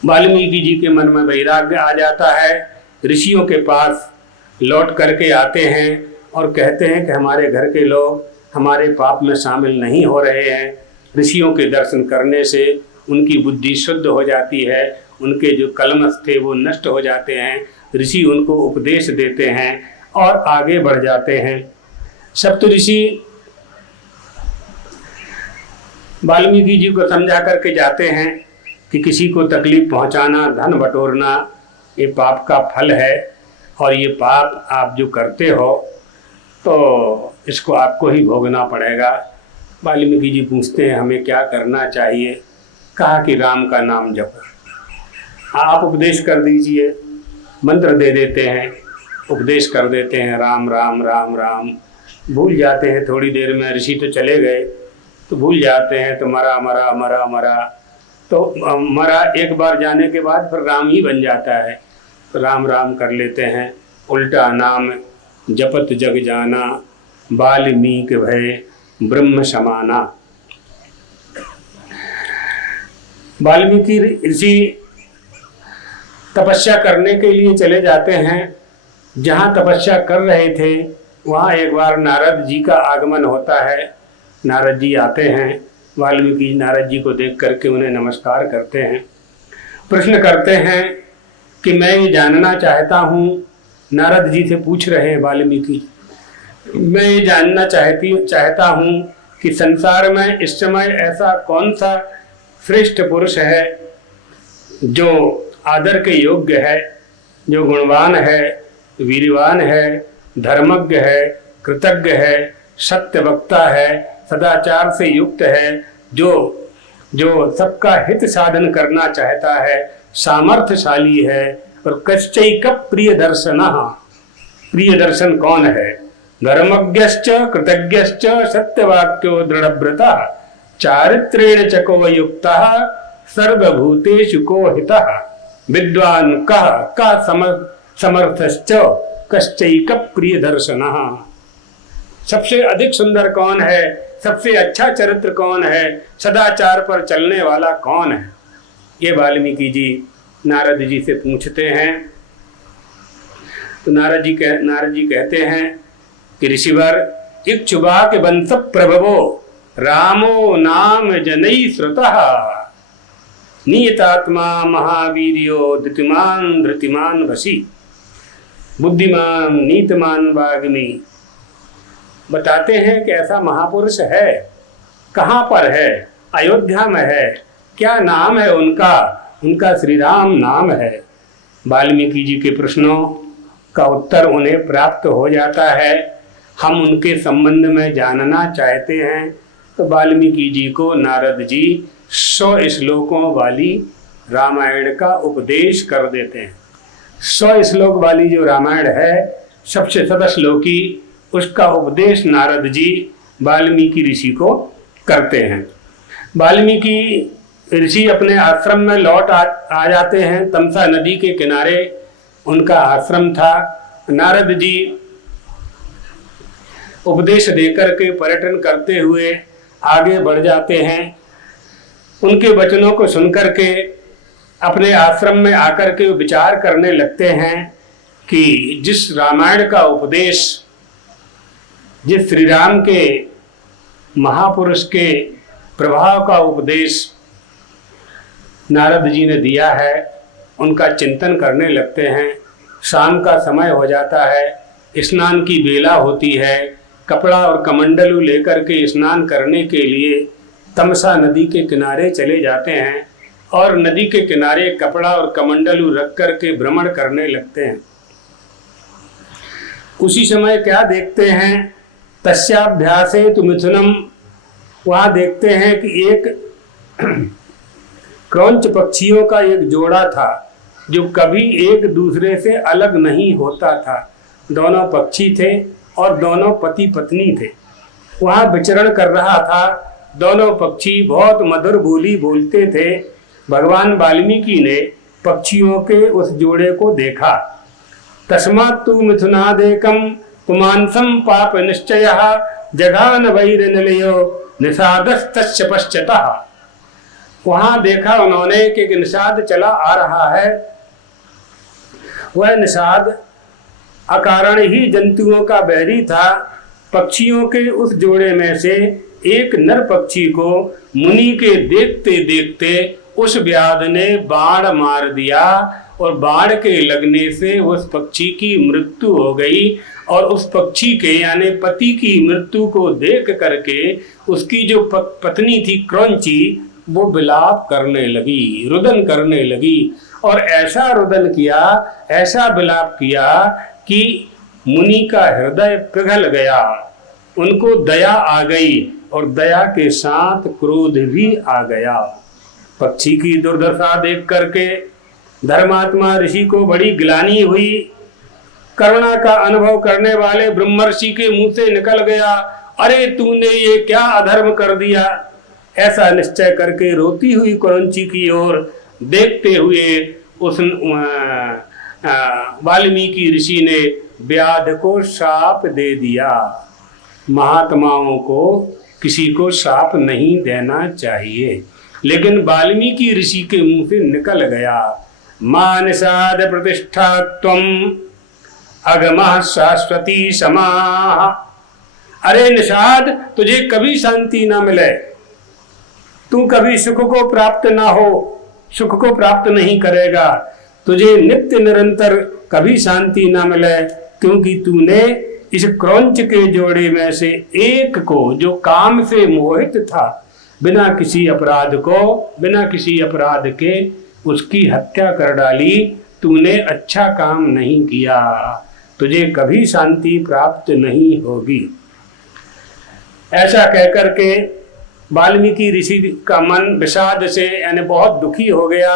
वाल्मीकि जी के मन में वैराग्य आ जाता है, ऋषियों के पास लौट करके आते हैं और कहते हैं कि हमारे घर के लोग हमारे पाप में शामिल नहीं हो रहे हैं। ऋषियों के दर्शन करने से उनकी बुद्धि शुद्ध हो जाती है, उनके जो कलमश थे वो नष्ट हो जाते हैं। ऋषि उनको उपदेश देते हैं और आगे बढ़ जाते हैं। सप्तऋषि वाल्मीकि जी को समझा करके जाते हैं कि किसी को तकलीफ पहुंचाना, धन बटोरना ये पाप का फल है और ये पाप आप जो करते हो तो इसको आपको ही भोगना पड़ेगा। वाल्मीकि जी पूछते हैं हमें क्या करना चाहिए। कहा कि राम का नाम जपो, आप उपदेश कर दीजिए। मंत्र दे देते हैं, उपदेश कर देते हैं, राम राम राम राम। भूल जाते हैं थोड़ी देर में, ऋषि तो चले गए तो भूल जाते हैं, तो मरा मरा मरा मरा, तो मरा एक बार जाने के बाद फिर राम ही बन जाता है। राम राम कर लेते हैं। उल्टा नाम जपत जग जाना, वाल्मीकि भय ब्रह्म समाना। वाल्मीकि ऋषि तपस्या करने के लिए चले जाते हैं। जहाँ तपस्या कर रहे थे वहाँ एक बार नारद जी का आगमन होता है। नारद जी आते हैं, वाल्मीकि नारद जी को देख करके उन्हें नमस्कार करते हैं, प्रश्न करते हैं कि मैं ये जानना चाहता हूँ। नारद जी से पूछ रहे हैं वाल्मीकि, मैं ये जानना चाहता हूँ कि संसार में इस समय ऐसा कौन सा श्रेष्ठ पुरुष है जो आदर के योग्य है, जो गुणवान है, वीरवान है, धर्मज्ञ है, कृतज्ञ है, सत्य वक्ता है, सदाचार से युक्त है, जो सबका हित साधन करना चाहता है, सामर्थ्यशाली है और कश्चैक प्रिय दर्शन। प्रिय दर्शन कौन है? धर्मज्ञश्च कृतज्ञश्च सत्यवाक्यो दृढ़व्रतः चारित्रेण चको युक्तः सर्वभूतेषु को हितः विद्वान कः समर्थश्च कश्चैक प्रिय दर्शनः। सबसे अधिक सुंदर कौन है, सबसे अच्छा चरित्र कौन है, सदाचार पर चलने वाला कौन है? ये वाल्मीकि जी नारद जी से पूछते हैं। तो नारद जी कहते हैं कि ऋषिवर इक्ष्वाक वंश प्रभवो रामो नाम जनई श्रुतः नियतात्मा महावीर्यो धृतिमान धृतिमान वशी बुद्धिमान नीतमान वाग्मी। बताते हैं कि ऐसा महापुरुष है। कहाँ पर है? अयोध्या में है। क्या नाम है उनका? उनका श्री राम नाम है। वाल्मीकि जी के प्रश्नों का उत्तर उन्हें प्राप्त हो जाता है। हम उनके संबंध में जानना चाहते हैं तो वाल्मीकि जी को नारद जी 100 श्लोकों वाली रामायण का उपदेश कर देते हैं। 100 श्लोक वाली जो रामायण है, सबसे श्लोकी, उसका उपदेश नारद जी वाल्मीकि ऋषि को करते हैं। वाल्मीकि ऋषि अपने आश्रम में लौट आ जाते हैं। तमसा नदी के किनारे उनका आश्रम था। नारद जी उपदेश देकर के पर्यटन करते हुए आगे बढ़ जाते हैं। उनके वचनों को सुनकर के अपने आश्रम में आकर के विचार करने लगते हैं कि जिस रामायण का उपदेश, जिस श्री राम के महापुरुष के प्रभाव का उपदेश नारद जी ने दिया है, उनका चिंतन करने लगते हैं। शाम का समय हो जाता है, स्नान की बेला होती है। कपड़ा और कमंडलू लेकर के स्नान करने के लिए तमसा नदी के किनारे चले जाते हैं और नदी के किनारे कपड़ा और कमंडलू रख कर के भ्रमण करने लगते हैं। उसी समय क्या देखते हैं? तस्याभ्यासे तु मिथुनम। वहाँ देखते हैं कि एक क्रौंच पक्षियों का एक जोड़ा था जो कभी एक दूसरे से अलग नहीं होता था। दोनों पक्षी थे और दोनों पति पत्नी थे। वहाँ विचरण कर रहा था। दोनों पक्षी बहुत मधुर बोली बोलते थे। भगवान वाल्मीकि ने पक्षियों के उस जोड़े को देखा। तस्मात् तु मिथुनादेकम पुमांसम पाप निश्चयः जघान वैरनिलयो निषादस्तस्य पश्चातः। वहां देखा उन्होंने कि एक निषाद चला आ रहा है। वह निषाद अकारण ही जंतुओं का बैरी था। पक्षियों के उस जोड़े में से एक नर पक्षी को मुनि के देखते देखते उस व्याध ने बाण मार दिया और बाण के लगने से उस पक्षी की मृत्यु हो गई। और उस पक्षी के यानी पति की मृत्यु को देख करके उसकी जो पत्नी थी क्रौंची, वो विलाप करने लगी, रुदन करने लगी। और ऐसा रुदन किया, ऐसा विलाप किया कि मुनि का हृदय पिघल गया, उनको दया आ गई और दया के साथ क्रोध भी आ गया। पक्षी की दुर्दशा देख करके धर्मात्मा ऋषि को बड़ी ग्लानि हुई। करुणा का अनुभव करने वाले ब्रह्मर्षि के मुंह से निकल गया, अरे तूने ये क्या अधर्म कर दिया। ऐसा निश्चय करके रोती हुई क्रौंची की ओर देखते हुए उस वाल्मीकि ऋषि ने व्याध को शाप दे दिया। महात्माओं को किसी को शाप नहीं देना चाहिए, लेकिन वाल्मीकि ऋषि के मुंह से निकल गया, मां निषाद प्रतिष्ठा त्वं अगमः शाश्वती समाः। अरे निषाद, तुझे कभी शांति ना मिले, तू कभी सुख को प्राप्त ना हो, सुख को प्राप्त नहीं करेगा, तुझे नित्य निरंतर कभी शांति ना मिले, क्योंकि तूने इस क्रौंच के जोड़े में से एक को जो काम से मोहित था, बिना किसी अपराध के उसकी हत्या कर डाली। तूने अच्छा काम नहीं किया, तुझे कभी शांति प्राप्त नहीं होगी। ऐसा कहकर के वाल्मीकि ऋषि का मन विषाद से यानी बहुत दुखी हो गया।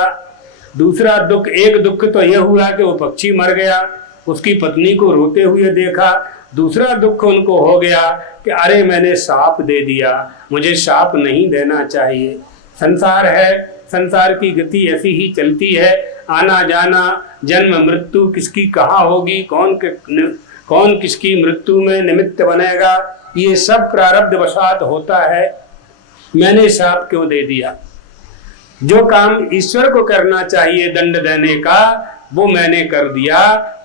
दूसरा दुख, एक दुख तो यह हुआ कि वो पक्षी मर गया, उसकी पत्नी को रोते हुए देखा। दूसरा दुख उनको हो गया कि अरे मैंने शाप दे दिया, मुझे शाप नहीं देना चाहिए। संसार है, संसार की गति ऐसी ही चलती है, आना जाना, जन्म मृत्यु किसकी कहाँ होगी, कौन किसकी मृत्यु में निमित्त बनेगा, ये सब प्रारब्ध वशात होता है। मैंने शाप क्यों दे दिया? जो काम ईश्वर को करना चाहिए दंड देने का, वो मैंने कर दिया।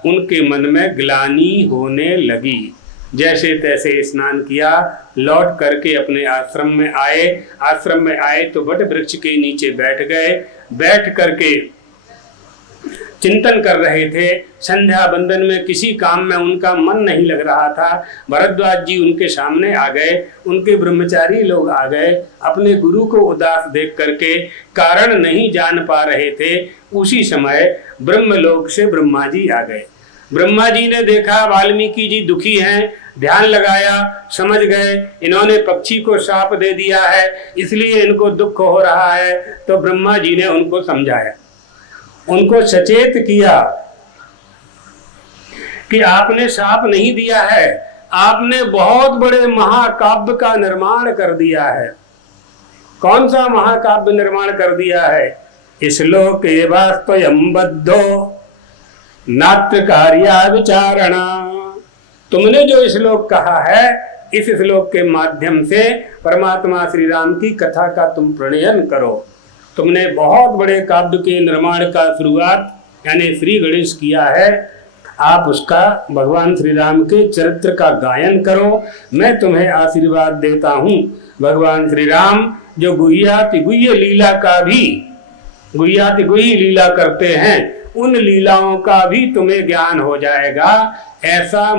उनके मन में ग्लानि होने लगी। जैसे तैसे स्नान किया, लौट करके अपने आश्रम में आए तो वट वृक्ष के नीचे बैठ गए। बैठ करके चिंतन कर रहे थे। संध्या बंदन में किसी काम में उनका मन नहीं लग रहा था। भरद्वाज जी उनके सामने आ गए, उनके ब्रह्मचारी लोग आ गए। अपने गुरु को उदास देख करके कारण नहीं जान पा रहे थे। उसी समय ब्रह्मलोक से ब्रह्मा जी आ गए। ब्रह्मा जी ने देखा वाल्मीकि जी दुखी हैं, ध्यान लगाया, समझ गए इन्होंने पक्षी को शाप दे दिया है, इसलिए इनको दुख हो रहा है। तो ब्रह्मा जी ने उनको समझाया, उनको सचेत किया कि आपने शाप नहीं दिया है, आपने बहुत बड़े महाकाव्य का निर्माण कर दिया है। कौन सा महाकाव्य निर्माण कर दिया है? श्लोके वास्त्वयं बद्धो नात्र कार्या विचारणा। तुमने जो श्लोक कहा है, इस श्लोक के माध्यम से परमात्मा श्री राम की कथा का तुम प्रणयन करो। तुमने बहुत बड़े काव्य के निर्माण का शुरुआत यानी श्री गणेश किया है, आप उसका भगवान श्री राम के चरित्र का गायन करो। मैं तुम्हें आशीर्वाद देता हूँ। भगवान श्री राम जो गुह्याति गुह्य लीला का भी गुह्याति गुह्य लीला करते हैं, उन लीलाओं का भी तुम्हें ज्ञान हो जाएगा। ऐसा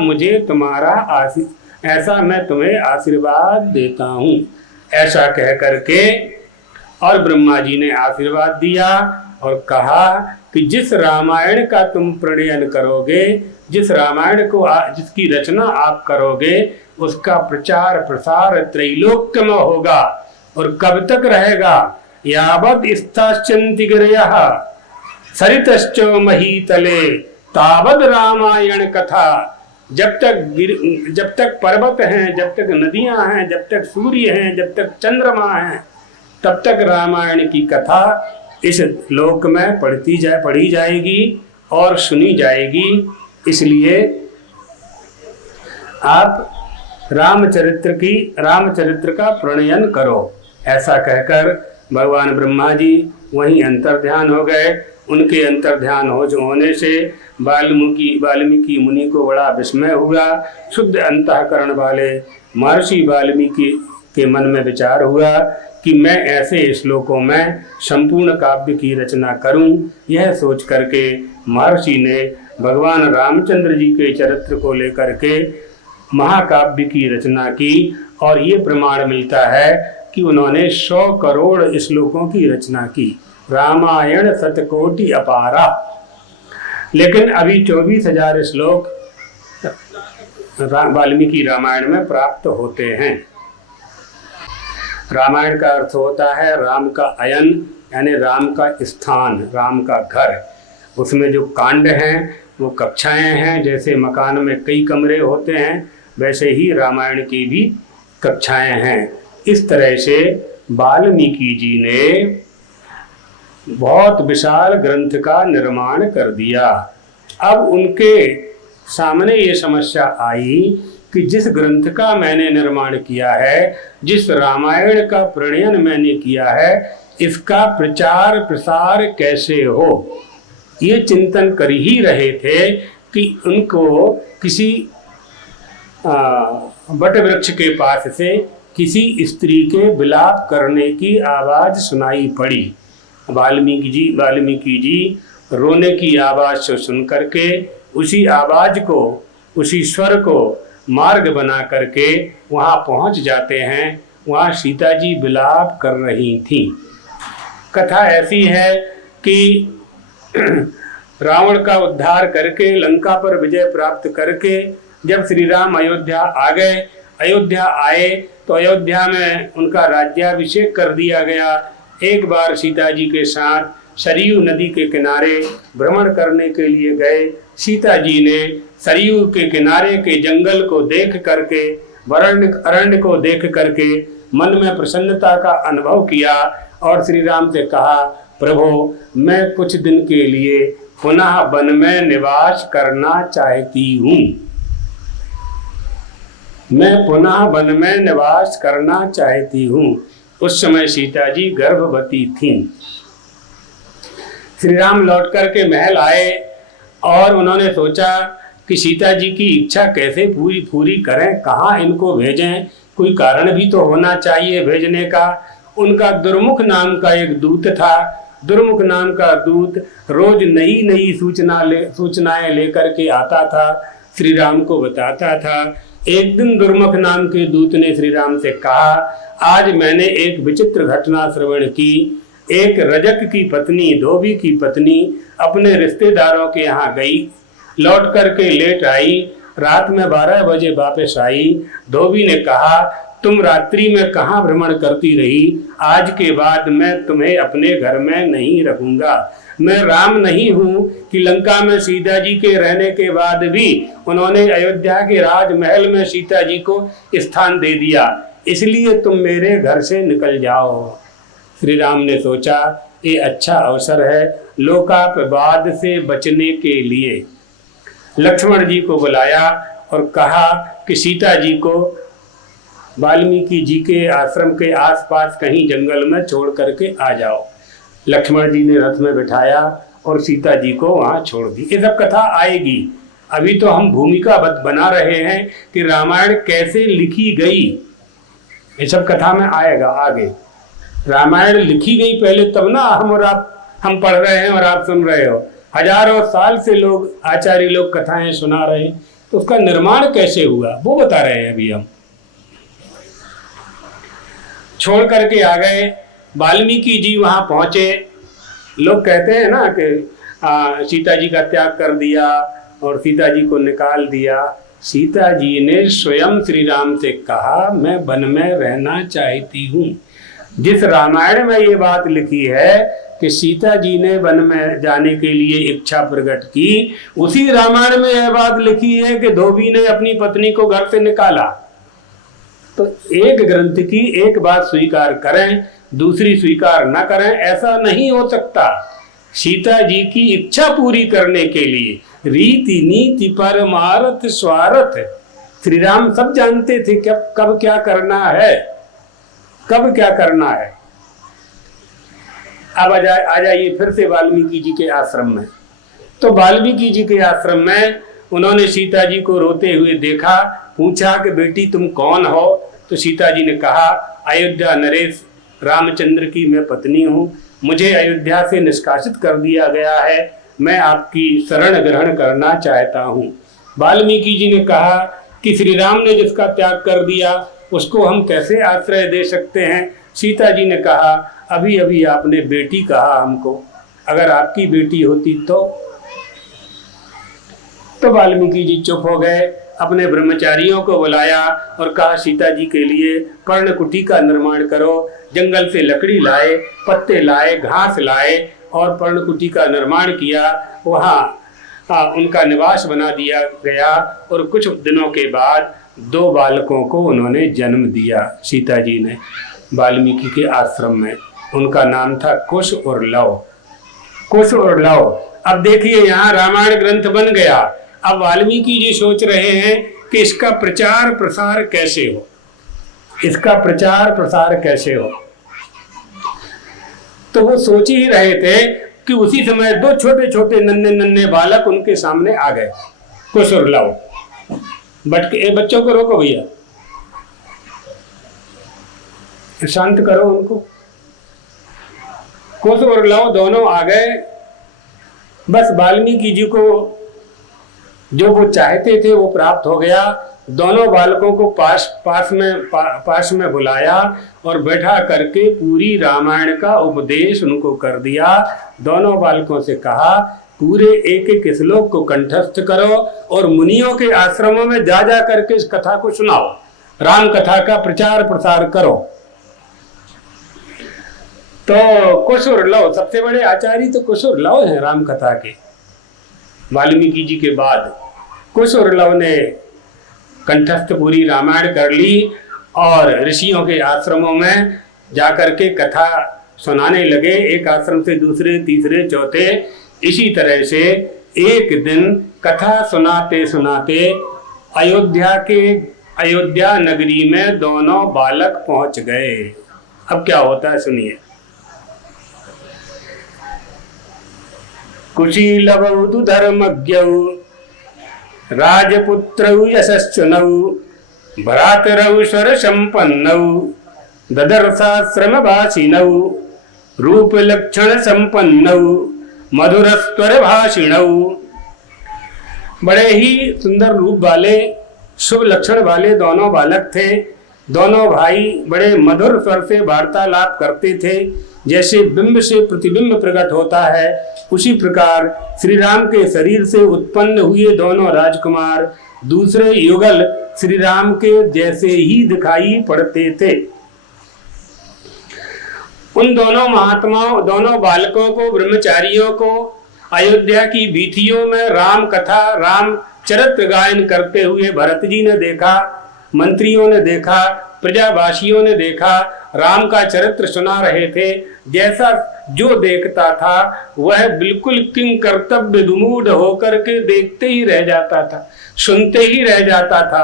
मैं तुम्हें आशीर्वाद देता हूँ। ऐसा कह करके और ब्रह्मा जी ने आशीर्वाद दिया और कहा कि जिस रामायण का तुम प्रणयन करोगे, जिस रामायण को जिसकी रचना आप करोगे, उसका प्रचार प्रसार त्रैलोक्य में होगा। और कब तक रहेगा? यावत् स्थास्यन्ति गिरयः सरितश्च महीतले तावद रामायण कथा। जब तक पर्वत हैं, जब तक नदियां हैं, जब तक सूर्य हैं, जब तक चंद्रमा हैं, तब तक रामायण की कथा इस लोक में पढ़ी जाएगी और सुनी जाएगी। इसलिए आप रामचरित्र का प्रणयन करो। ऐसा कहकर भगवान ब्रह्मा जी वहीं अंतर्ध्यान हो गए। उनके अंतर्ध्यान होने से वाल्मीकि मुनि को बड़ा विस्मय हुआ। शुद्ध अंतःकरण वाले महर्षि वाल्मीकि के मन में विचार हुआ कि मैं ऐसे श्लोकों में संपूर्ण काव्य की रचना करूं। यह सोच करके महर्षि ने भगवान रामचंद्र जी के चरित्र को लेकर के महाकाव्य की रचना की। और ये प्रमाण मिलता है कि उन्होंने 100 करोड़ श्लोकों की रचना की। रामायण शतकोटि अपारा। लेकिन अभी 24,000 श्लोक वाल्मीकि रामायण में प्राप्त होते हैं। रामायण का अर्थ होता है राम का अयन, यानी राम का स्थान, राम का घर। उसमें जो कांड हैं वो कक्षाएं हैं। जैसे मकान में कई कमरे होते हैं, वैसे ही रामायण की भी कक्षाएं हैं। इस तरह से वाल्मीकि जी ने बहुत विशाल ग्रंथ का निर्माण कर दिया। अब उनके सामने ये समस्या आई कि जिस ग्रंथ का मैंने निर्माण किया है, जिस रामायण का प्रणयन मैंने किया है, इसका प्रचार प्रसार कैसे हो। ये चिंतन कर ही रहे थे कि उनको किसी बट वृक्ष के पास से किसी स्त्री के विलाप करने की आवाज सुनाई पड़ी। वाल्मीकि जी रोने की आवाज से सुन करके उसी आवाज को, उसी स्वर को मार्ग बना करके वहाँ पहुँच जाते हैं। वहाँ सीता जी विलाप कर रही थीं। कथा ऐसी है कि रावण का उद्धार करके लंका पर विजय प्राप्त करके जब श्री राम अयोध्या आ गए, अयोध्या आए तो अयोध्या में उनका राज्याभिषेक कर दिया गया। एक बार सीता जी के साथ सरयू नदी के किनारे भ्रमण करने के लिए गए। सीता जी ने सरयू के किनारे के जंगल को देख करके, अरण्य को देख करके मन में प्रसन्नता का अनुभव किया और श्री राम से कहा, प्रभु मैं कुछ दिन के लिए पुनः वन में निवास करना चाहती हूँ। मैं पुनः वन में निवास करना चाहती हूँ। उस समय सीता जी गर्भवती थीं। श्री राम लौट करके महल आए और उन्होंने सोचा कि सीता जी की इच्छा कैसे पूरी करें, कहाँ इनको भेजें, कोई कारण भी तो होना चाहिए भेजने का। उनका दुर्मुख नाम का एक दूत था। दुर्मुख नाम का दूत रोज नई नई सूचनाएं लेकर के आता था, श्री राम को बताता था। एक दिन दुर्मुख नाम के दूत ने श्री राम से कहा, आज मैंने एक विचित्र घटना श्रवण की। एक रजक की पत्नी, धोबी की पत्नी अपने रिश्तेदारों के यहाँ गई, लौट करके लेट आई, रात में 12 बजे वापस आई। धोबी ने कहा, तुम रात्रि में कहाँ भ्रमण करती रही, आज के बाद मैं तुम्हें अपने घर में नहीं रखूंगा। मैं राम नहीं हूँ कि लंका में सीता जी के रहने के बाद भी उन्होंने अयोध्या के राजमहल में सीता जी को स्थान दे दिया, इसलिए तुम मेरे घर से निकल जाओ। श्री राम ने सोचा ये अच्छा अवसर है लोकापवाद से बचने के लिए। लक्ष्मण जी को बुलाया और कहा कि सीता जी को वाल्मीकि जी के आश्रम के आसपास कहीं जंगल में छोड़ करके आ जाओ। लक्ष्मण जी ने रथ में बिठाया और सीता जी को वहां छोड़ दी। ये सब कथा आएगी। अभी तो हम भूमिका बना रहे हैं कि रामायण कैसे लिखी गई, ये सब कथा में आएगा आगे। रामायण लिखी गई पहले तब ना हम पढ़ रहे हैं और आप सुन रहे हो। हजारों साल से लोग आचार्य लोग कथाएं सुना रहे हैं, तो उसका निर्माण कैसे हुआ वो बता रहे हैं अभी हम। छोड़ करके आ गए। वाल्मीकि जी वहां पहुंचे। लोग कहते हैं ना कि सीता जी का त्याग कर दिया और सीता जी को निकाल दिया। सीता जी ने स्वयं श्री राम से कहा, मैं वन में रहना चाहती हूँ। जिस रामायण में ये बात लिखी है कि सीता जी ने वन में जाने के लिए इच्छा प्रकट की, उसी रामायण में यह बात लिखी है कि धोबी ने अपनी पत्नी को घर से निकाला। तो एक ग्रंथ की एक बात स्वीकार करें, दूसरी स्वीकार न करें, ऐसा नहीं हो सकता। सीता जी की इच्छा पूरी करने के लिए रीति नीति परमार्थ स्वार्थ श्री राम सब जानते थे कब कब क्या करना है, कब क्या करना है। अब आ जाइए फिर से वाल्मीकि जी के आश्रम में। तो वाल्मीकि जी के आश्रम में उन्होंने सीता जी को रोते हुए देखा, पूछा कि बेटी तुम कौन हो? तो सीता जी ने कहा, अयोध्या नरेश रामचंद्र की मैं पत्नी हूँ, मुझे अयोध्या से निष्कासित कर दिया गया है, मैं आपकी शरण ग्रहण करना चाहता हूँ। वाल्मीकि जी ने कहा कि श्री राम ने जिसका त्याग कर दिया उसको हम कैसे आश्रय दे सकते हैं? सीता जी ने कहा, अभी अभी आपने बेटी कहा हमको, अगर आपकी बेटी होती तो वाल्मीकि जी चुप हो गए, अपने ब्रह्मचारियों को बुलाया और कहा सीता जी के लिए पर्णकुटी का निर्माण करो। जंगल से लकड़ी लाए, पत्ते लाए, घास लाए और पर्णकुटी का निर्माण किया। वहाँ उनका निवास बना दिया गया और कुछ दिनों के बाद 2 बालकों को उन्होंने जन्म दिया सीता जी ने वाल्मीकि के आश्रम में। उनका नाम था कुश और लव। कुश और लव। अब देखिए यहाँ रामायण ग्रंथ बन गया। अब वाल्मीकि जी सोच रहे हैं कि इसका प्रचार प्रसार कैसे हो, इसका प्रचार प्रसार कैसे हो। तो वो सोच ही रहे थे कि उसी समय 2 छोटे छोटे नन्हे नन्हे बालक उनके सामने आ गए, कुश और लव। बच्चों को रोको भैया, शांत करो उनको। कुश और लव दोनों आ गए। बस वाल्मीकि जी को जो वो चाहते थे वो प्राप्त हो गया। दोनों बालकों को पास में बुलाया और बैठा करके पूरी रामायण का उपदेश उनको कर दिया। दोनों बालकों से कहा, पूरे एक एक श्लोक को कंठस्थ करो और मुनियों के आश्रमों में जा जा करके इस कथा को सुनाओ, राम कथा का प्रचार प्रसार करो। तो कुश और लव, सबसे बड़े आचार्य तो कुश और लव हैं राम कथा के। वाल्मीकि जी के बाद कुश और लव ने कंठस्थ पूरी रामायण कर ली और ऋषियों के आश्रमों में जाकर के कथा सुनाने लगे, एक आश्रम से दूसरे, तीसरे, चौथे। इसी तरह से एक दिन कथा सुनाते सुनाते अयोध्या नगरी में दोनों बालक पहुंच गए। अब क्या होता है सुनिए। कुशीलवौ तु धर्मज्ञौ राजपुत्रौ यशस्विनौ भ्रातरौ स्वरसम्पन्नौ ददर्शाश्रमवासिनौ रूपलक्षणसम्पन्नौ मधुरस्वरभाषिणौ। बड़े ही सुंदर रूप वाले, शुभ लक्षण वाले दोनों बालक थे। दोनों भाई बड़े मधुर स्वर से वार्तालाप करते थे। जैसे बिंब से प्रतिबिंब प्रकट होता है, उसी प्रकार श्री राम के शरीर से उत्पन्न हुए दोनों राजकुमार दूसरे युगल श्री राम के जैसे ही दिखाई पड़ते थे। उन दोनों महात्माओं, दोनों बालकों को, ब्रह्मचारियों को अयोध्या की वीथियों में राम कथा, राम चरित्र गायन करते हुए भरत जी ने देखा, मंत्रियों ने देखा, प्रजावासियों ने देखा, राम का चरित्र सुना रहे थे। जैसा जो देखता था वह बिल्कुल किंग कर्तव्य विमूढ़ होकर के देखते ही रह जाता था, सुनते ही रह जाता था।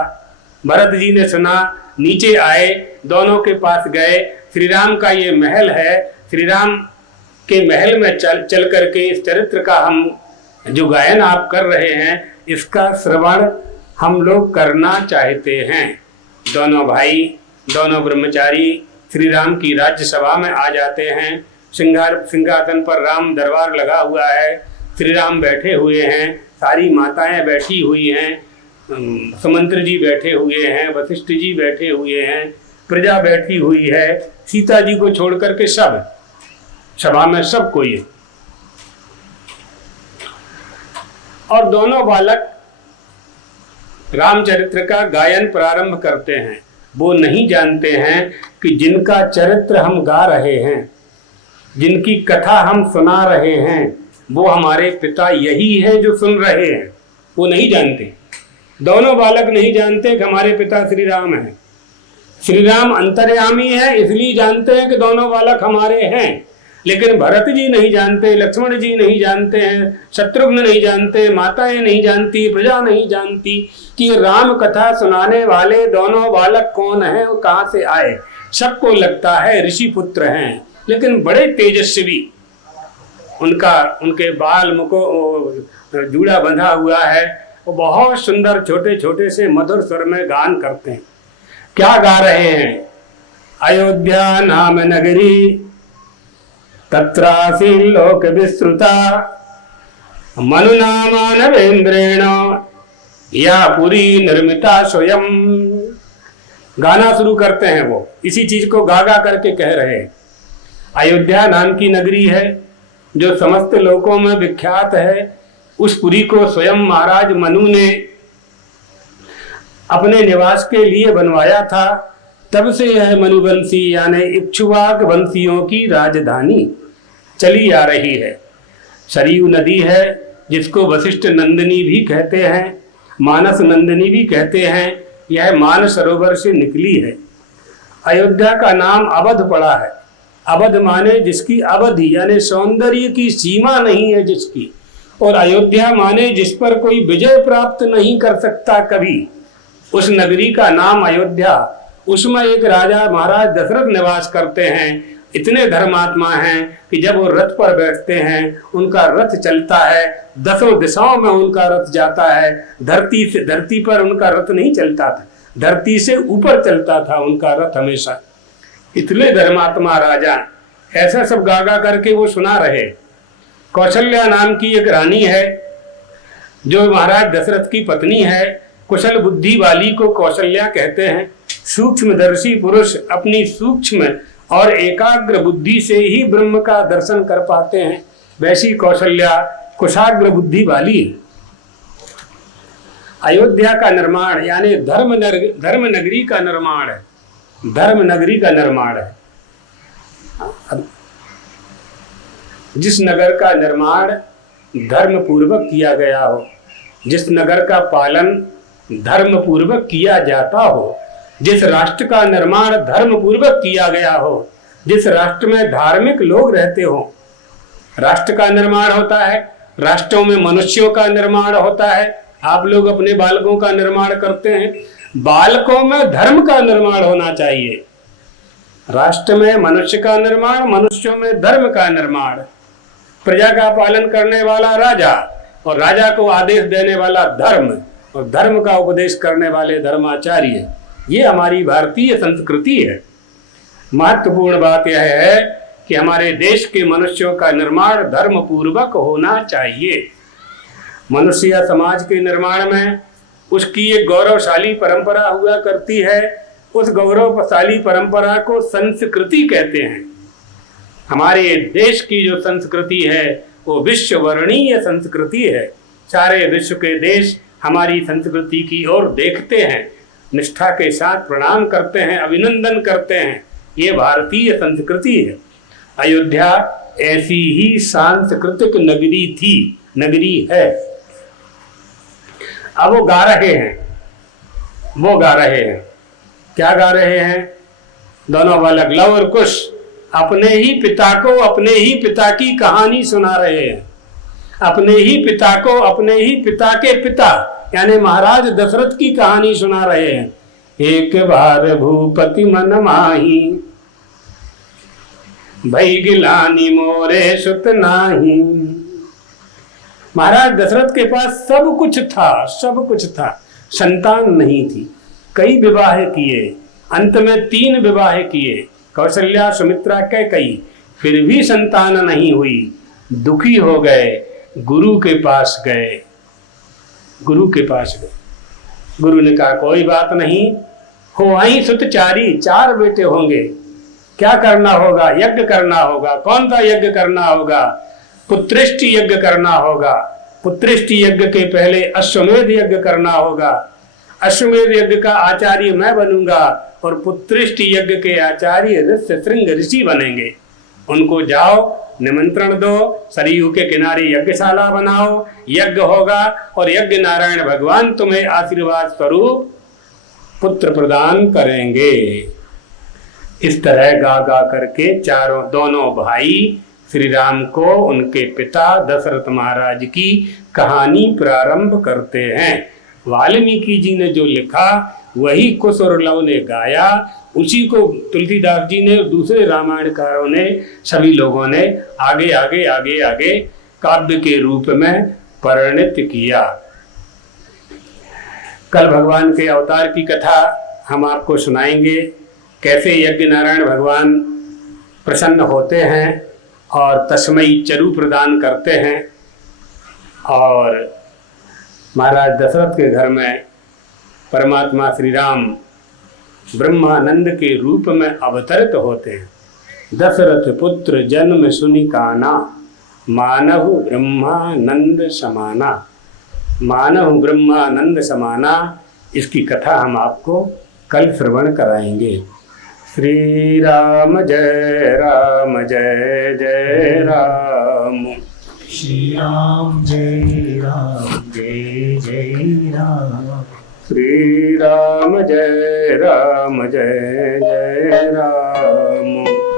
भरत जी ने सुना, नीचे आए, दोनों के पास गए। श्री राम का ये महल है, श्री राम के महल में चल करके इस चरित्र का हम जो गायन आप कर रहे हैं, इसका श्रवण हम लोग करना चाहते हैं। दोनों भाई, दोनों ब्रह्मचारी श्री राम की राज्यसभा में आ जाते हैं। सिंहासन पर राम दरबार लगा हुआ है, श्री राम बैठे हुए हैं, सारी माताएं बैठी हुई हैं, सुमंत्र जी बैठे हुए हैं, वशिष्ठ जी बैठे हुए हैं, प्रजा बैठी हुई है। सीता जी को छोड़ करके सब सभा में सब कोई है। और दोनों बालक रामचरित्र का गायन प्रारंभ करते हैं। वो नहीं जानते हैं कि जिनका चरित्र हम गा रहे हैं, जिनकी कथा हम सुना रहे हैं, वो हमारे पिता यही है जो सुन रहे हैं। वो नहीं जानते, दोनों बालक नहीं जानते कि हमारे पिता श्री राम हैं। श्री राम अंतर्यामी है, इसलिए जानते हैं कि दोनों बालक हमारे हैं। लेकिन भरत जी नहीं जानते, लक्ष्मण जी नहीं जानते हैं, शत्रुघ्न नहीं जानते, माताएं नहीं जानती, प्रजा नहीं जानती कि राम कथा सुनाने वाले दोनों बालक कौन हैं और कहाँ से आए। सबको लगता है ऋषि पुत्र हैं, लेकिन बड़े तेजस्वी। उनके बाल मुको जूड़ा बंधा हुआ है, वो बहुत सुंदर छोटे छोटे से मधुर स्वर में गान करते हैं। क्या गा रहे हैं? अयोध्या नाम नगरी तत्रासी लोक विस्तृता मनुना मानवेंद्रेण या पुरी निर्मिता स्वयं। गाना शुरू करते हैं, वो इसी चीज को गा गा करके कह रहे हैं। अयोध्या नाम की नगरी है जो समस्त लोकों में विख्यात है। उस पुरी को स्वयं महाराज मनु ने अपने निवास के लिए बनवाया था। तब से यह मनुवंशी यानी इक्ष्वाक वंशियों की राजधानी चली आ रही है। सरयू नदी है जिसको वशिष्ठ नंदिनी भी कहते हैं, मानस नंदिनी भी कहते हैं। यह मानस सरोवर से निकली है। अयोध्या का नाम अवध पड़ा है। अवध माने जिसकी अवधि यानी सौंदर्य की सीमा नहीं है जिसकी, और अयोध्या माने जिस पर कोई विजय प्राप्त नहीं कर सकता कभी। उस नगरी का नाम अयोध्या। उसमें एक राजा महाराज दशरथ निवास करते हैं। इतने धर्मात्मा हैं कि जब वो रथ पर बैठते हैं उनका रथ चलता है, 10 दिशाओं में उनका रथ जाता है। धरती पर उनका रथ नहीं चलता था, धरती से ऊपर चलता था उनका रथ हमेशा। इतने धर्मात्मा राजा, ऐसा सब गा गा करके वो सुना रहे। कौशल्या नाम की एक रानी है जो महाराज दशरथ की पत्नी है। कुशल बुद्धि वाली को कौशल्या कहते हैं। सूक्ष्मदर्शी पुरुष अपनी सूक्ष्म और एकाग्र बुद्धि से ही ब्रह्म का दर्शन कर पाते हैं। वैसी कौशल्या कुशाग्र बुद्धि वाली। अयोध्या का निर्माण यानी धर्म नगरी का निर्माण है। धर्म नगरी का निर्माण है। जिस नगर का निर्माण धर्म पूर्वक किया गया हो, जिस नगर का पालन धर्म पूर्वक किया जाता हो, जिस राष्ट्र का निर्माण धर्म पूर्वक किया गया हो, जिस राष्ट्र में धार्मिक लोग रहते हो, राष्ट्र का निर्माण होता है। राष्ट्रों में मनुष्यों का निर्माण होता है। आप लोग अपने बालकों का निर्माण करते हैं, बालकों में धर्म का निर्माण होना चाहिए। राष्ट्र में मनुष्य का निर्माण, मनुष्यों में धर्म का निर्माण। प्रजा का पालन करने वाला राजा और राजा को आदेश देने वाला धर्म और धर्म का उपदेश करने वाले धर्माचार्य। ये हमारी भारतीय संस्कृति है। महत्वपूर्ण बात यह है कि हमारे देश के मनुष्यों का निर्माण धर्म पूर्वक होना चाहिए। मनुष्य समाज के निर्माण में उसकी एक गौरवशाली परंपरा हुआ करती है। उस गौरवशाली परंपरा को संस्कृति कहते हैं। हमारे देश की जो संस्कृति है वो विश्ववर्णीय संस्कृति है। सारे विश्व के देश हमारी संस्कृति की ओर देखते हैं, निष्ठा के साथ प्रणाम करते हैं, अभिनंदन करते हैं। ये भारतीय संस्कृति है। अयोध्या ऐसी ही सांस्कृतिक नगरी है। अब वो गा रहे हैं। क्या गा रहे हैं? दोनों बालक लव और कुश अपने ही पिता को अपने ही पिता की कहानी सुना रहे हैं। अपने ही पिता को अपने ही पिता के पिता यानी महाराज दशरथ की कहानी सुना रहे हैं। एक बार भूपति मन माही भई गिलानी मोरे सुत नाही। महाराज दशरथ के पास सब कुछ था, संतान नहीं थी। कई विवाह किए, अंत में 3 विवाह किए, कौशल्या, सुमित्रा, कैकेयी, फिर भी संतान नहीं हुई। दुखी हो गए, गुरु के पास गए। गुरु ने कहा कोई बात नहीं, हो आई सुत 4 बेटे होंगे। क्या करना होगा? यज्ञ करना होगा। कौन सा यज्ञ करना होगा? पुत्रेष्टि यज्ञ करना होगा। पुत्रेष्टि यज्ञ के पहले अश्वमेध यज्ञ करना होगा। अश्वमेध यज्ञ का आचार्य मैं बनूंगा और पुत्रेष्टि यज्ञ के आचार्य ऋष्यशृंग ऋषि बनेंगे। उनको जाओ, निमंत्रण दो, सरयू के किनारे यज्ञशाला बनाओ, यज्ञ होगा और यज्ञ नारायण भगवान तुम्हें आशीर्वाद स्वरूप पुत्र प्रदान करेंगे। इस तरह गा गा करके दोनों भाई श्री राम को उनके पिता दशरथ महाराज की कहानी प्रारंभ करते हैं। वाल्मीकि जी ने जो लिखा वही कुश और लव ने गाया, उसी को तुलसीदास जी ने और दूसरे रामायणकारों ने, सभी लोगों ने आगे आगे आगे आगे काव्य के रूप में परिणत किया। कल भगवान के अवतार की कथा हम आपको सुनाएंगे, कैसे यज्ञ नारायण भगवान प्रसन्न होते हैं और तस्मई चरु प्रदान करते हैं और महाराज दशरथ के घर में परमात्मा श्री राम ब्रह्मानंद के रूप में अवतरित होते हैं। दशरथ पुत्र जन्म सुनि काना, मानव ब्रह्मानंद समाना। मानव ब्रह्मानंद समाना, इसकी कथा हम आपको कल श्रवण कराएंगे। श्री राम जय राम जय जय राम। श्री राम जय जय राम। श्री राम जय जय राम।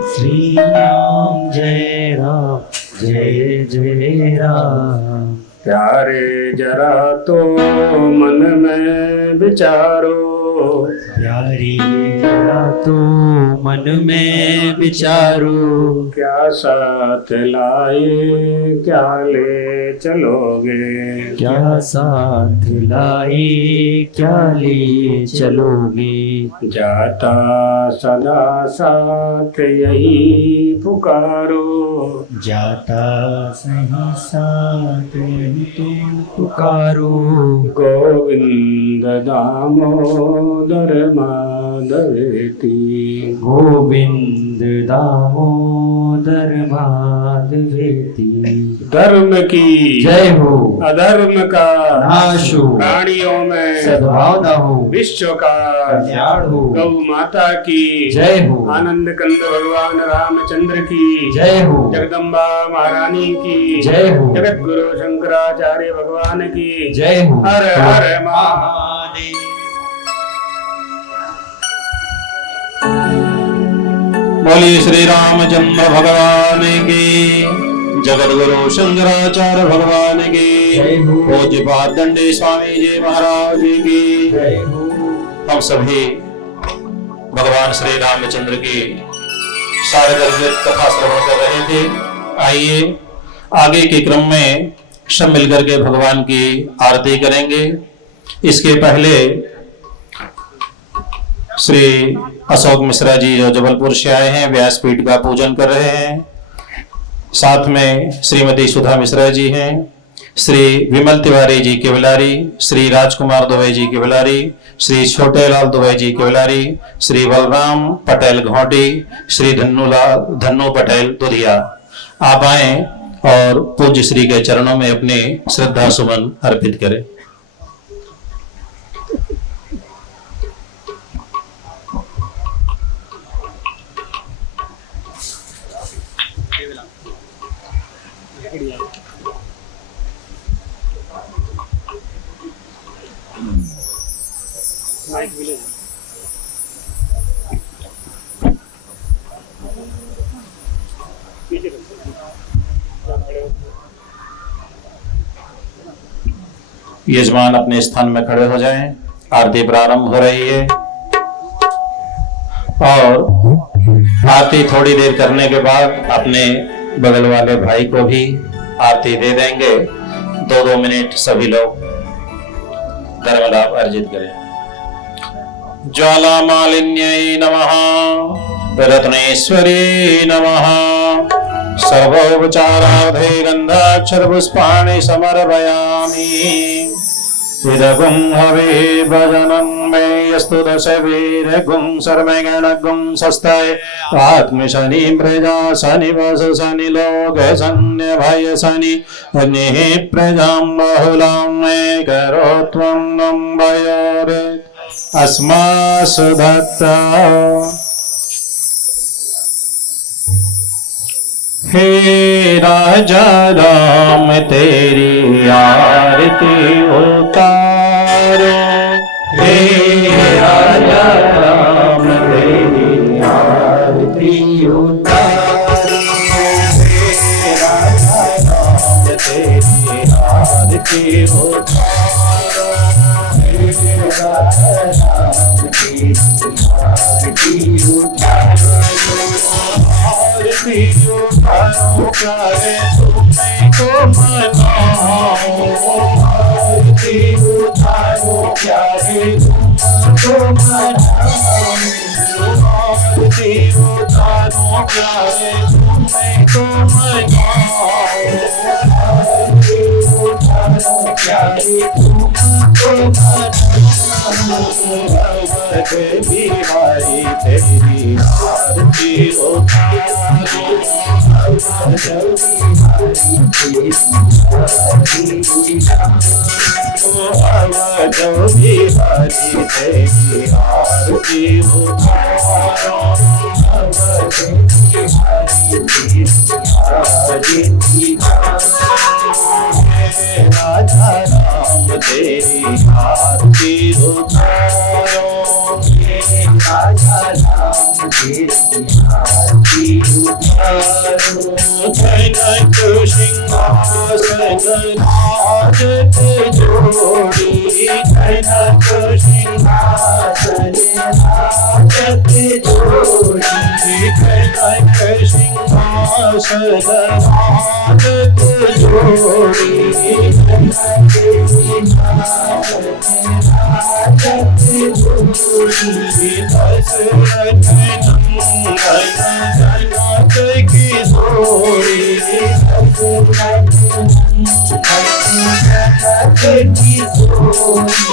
श्री राम जय जय राम। प्यारे जरा तो मन में विचारो, प्यारी जरा तो मन में विचारो, क्या साथ लाए क्या ले चलोगे, क्या साथ लाए क्या ले चलोगे। जाता सदा साथ यही पुकारो, जाता सही साथ यही तुम पुकारो। गोविंद दामोदर माधवेति, गोविंद दामोदर माधवेति। धर्म की जय हो, अधर्म का नाश हो, प्राणियों में सद्भावना हो, विश्व का कल्याण हो। गौ माता की जय हो, आनंद कंद भगवान रामचंद्र की जय हो, जगदम्बा महारानी की जय हो, जगत गुरु शंकराचार्य भगवान की जय हो। हर हर महादेव। बोलिए श्री रामचंद्र भगवान की, जगत गुरु शंकराचार्य भगवान की, जय हो। पूज्यपाद दंडे स्वामी जी महाराज की जय हो। हम सभी भगवान श्री रामचंद्र की शारदीय कथा श्रवण कर रहे थे। आइए आगे के क्रम में सब मिलकर के भगवान की आरती करेंगे। इसके पहले श्री अशोक मिश्रा जी जो जबलपुर से आए हैं व्यासपीठ का पूजन कर रहे हैं। साथ में श्रीमती सुधा मिश्रा जी हैं, श्री विमल तिवारी जी केवलारी, श्री राजकुमार दुबे जी केवलारी, श्री छोटेलाल दुबे जी केवलारी, श्री बलराम पटेल घोटी, श्री धन्नू पटेल दुधिया। आप आए और पूज्य श्री के चरणों में अपने श्रद्धा सुमन अर्पित करें। यजमान अपने स्थान में खड़े हो जाएं। आरती प्रारंभ हो रही है और आरती थोड़ी देर करने के बाद अपने बगल वाले भाई को भी आरती दे देंगे। 2-2 मिनट सभी लोग धर्म लाभ अर्जित करें। ज्वाला मालिन्यै नमः, रत्नेश्वरी नमः, सर्वोपचारार्थे गंधाक्षर पुष्पाणि समर्पयामि। इदगुं हवे भजनं मे यस्तु दश वीरगुं सर्वगणगुं सस्ताय आत्मशनि प्रजा शनि वस शनि लोक शनि भय शनि अग्निः प्रजां बहुलां मे करो त्वं नं भयोरे अस्मासु दत्ता। हे राजा राम तेरी आरती उतारो, हे राजा राम तेरी आरती उतारो, हे आरती उतारो हे राधा राम तेरी आरती उतारो आरती उतारो प्यारे तुम्हें को मनाओ आरती उतारो प्यारे तुमको मनाओ आरती उतारो प्यारे तुम्हें को मनाओ आरती उतारो प्यारे तुमको मनाओ भगवत बिहारी तेरी आरती उतारो भगवत बिहारी तेरी आरती उतारो भगवत बिहारी तेरी आरती उतारो भगवत बिहारी तेरी आरती उतारो हे राधा राम तेरी आरती उतारो हे राधा राम तेरी आरती उतारो जनक सिंहासन राजत जोड़ी जनक सिंहासन राजत जोड़ी जनक सिंहासन राजत जोड़ी जनक सिंहासन राजत जोड़ी दशरथ नंदन जनक की जोड़ी दशरथ जनक की जोड़ी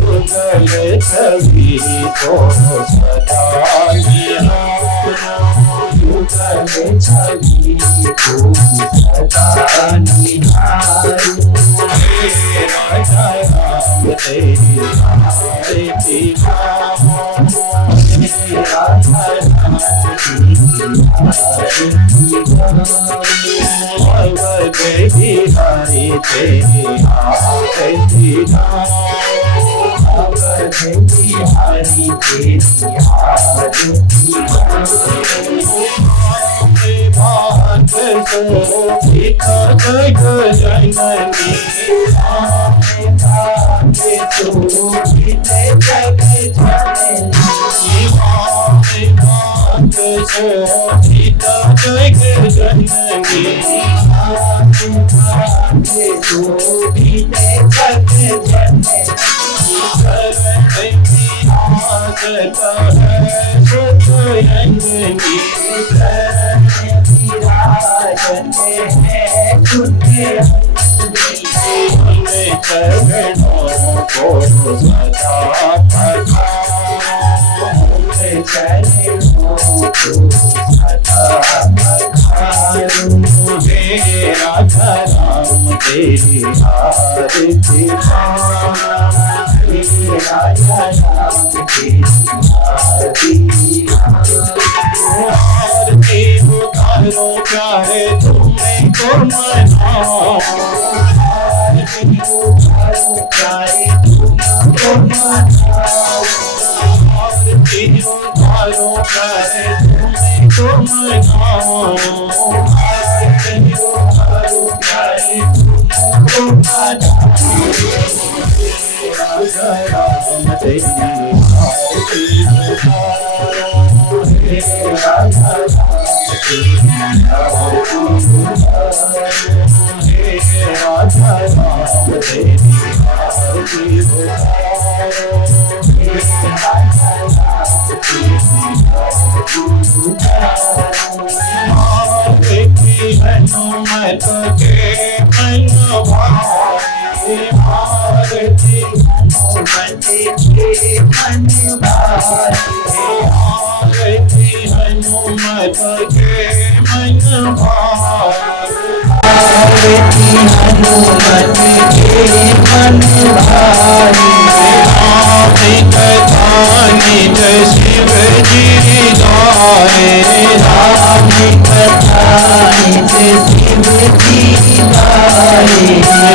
युगल छवि को सदा निहारो युगल छवि को सदा निहारो हे राधा राम तेरी आरती गाओ हे राधा राम तेरी आरती गाओ भगवत बिहारी तेरी आरती गाओ भगवत बिहारी तेरी आरती भाग शोभित जग जननी भाग शोभित जग जननी भाग शोभित जग जननी भाग शोभित जग जननी आगता है सुखयंजनी विराजते हैं हमें चरणों को सदा पखारो हमें चरणों को सदा पखारो हे राधा राम तेरी आरती राधा राम तेरी आरती आरती उतारो प्यारे तुम्हें को मनाओ आरती उतारो प्यारे तुमको मनाओ आरती उतारो प्यारे तुम्हें को मनाओ आरती उतारो प्यारे तुमको मनाओ राधा राम तेरी आरती उतारो हे राधा राम तेरी आरती उतारो हे राधा राम तेरी आरती उतारो हे राधा राम तेरी आरती उतारो देखी हनुमत के मन भाए आरती हनुमत के मन भाए आरती हनुमत के मन भाए आरती हनुमत के मन भाए राम कथा निज शिव जी गाए राम कथा निज शिव जी गाए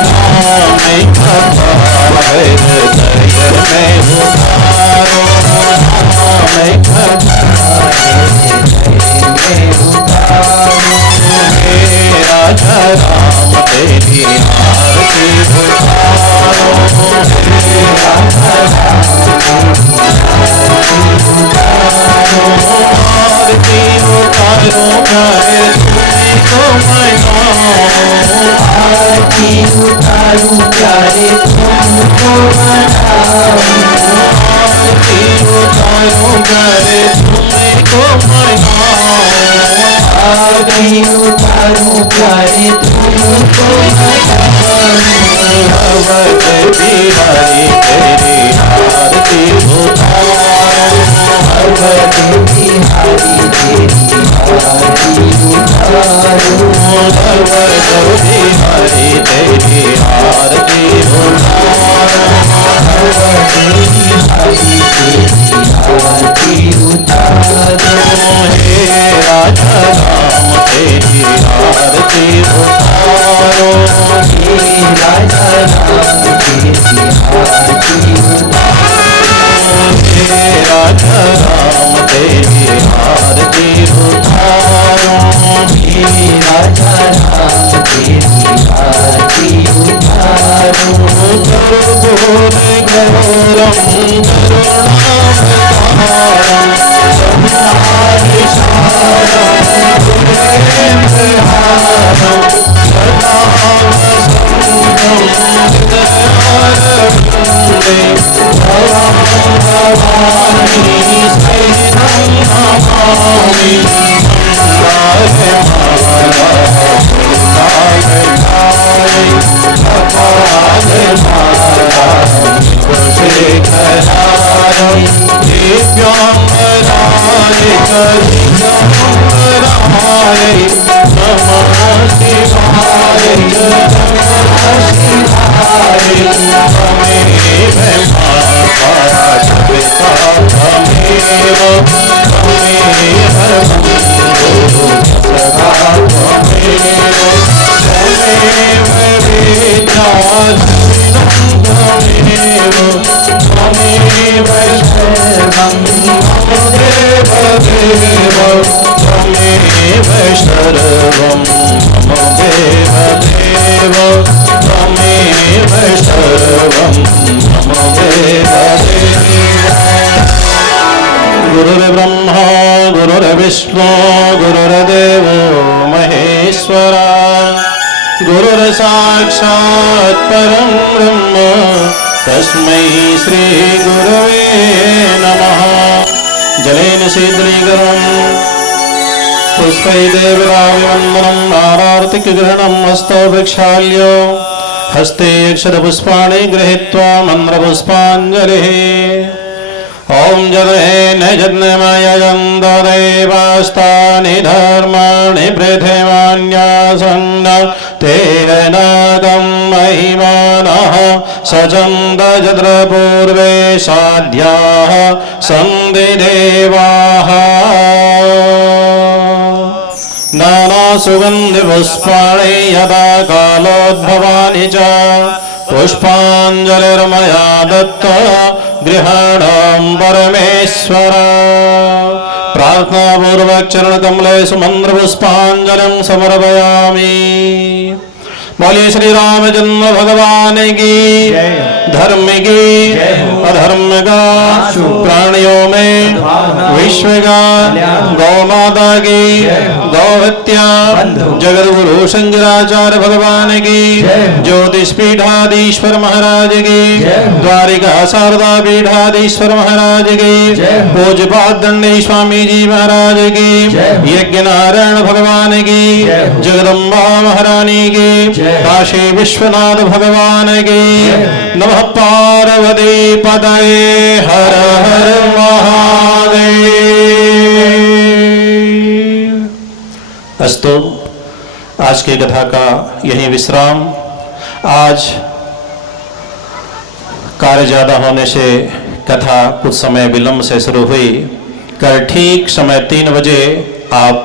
राम कथा हृदय में उतारो राम कथा हृदय में उतारो हे राधा राम तेरी आरती आरती उतारूं प्यारे तुमको मनाऊं, आरती उतारूं प्यारे तुमको मनाऊं, आरती उतारूं प्यारे तुमको भगवत बिहारी तेरी आरती उतारूं, भगवत बिहारी तेरी आरती उतारूं, भगवत बिहारी तेरी आरती उतारूं, भगवत बिहारी तेरी आरती उतारूं, हे राजा राम तेरी आरती उतारो, हे राजा राम तेरी आरती उतारूं, हे राजा राम तेरी आरती उतारो, हे राजा राम तेरी आरती उतारूं, घोर घोरम करुणावतारम गुरुर्ब्रह्मा गुरुर्विष्णु गुरुर्देवो महेश्वरा गुरुर्साक्षात् परं ब्रह्म तस्मै श्री गुरवे नमः। जलेन शीद्रीकरणं पुष्पैर्देवराविवन्दनं नारार्तिकग्रहणं हस्तो वृक्षाल्यो हस्ते अक्षतपुष्पाणि गृहीत्वा मन्त्रपुष्पाञ्जलिः। ओम जगहेन जन्मयजन्त देवास्तानि धर्माणि पृथिवान्यासन्न तेनागं महिमानः सचन्द यत्र पूर्वे साध्याः सन्ति देवाः। नानासुगन्धिपुष्पाणि यदा कालोद्भवानि च पुष्पाञ्जलिर्मया दत्ता गृहाणां परमेश्वर। प्रार्थनापूर्वक चरणकमले सुमन्त्रपुष्पाञ्जलिं समर्पयामि। बोलिए श्री रामचंद्र भगवान की धर्म की अधर्म का प्राणियों में विश्व का गौ माता की गौ हत्या जगत गुरु शंकराचार्य भगवान की ज्योतिष पीठाधीश्वर महाराज की द्वारिका शारदा पीठाधीश्वर महाराज की पूज्यपाद दंडी स्वामी जी महाराज की यज्ञ नारायण भगवान की जगदम्बा महारानी की काशी विश्वनाथ भगवान की नमः पार्वती पतये हर हर महादेव। अस्तु, आज की कथा का यही विश्राम। आज कार्य ज्यादा होने से कथा कुछ समय विलंब से शुरू हुई। कल ठीक समय 3 बजे आप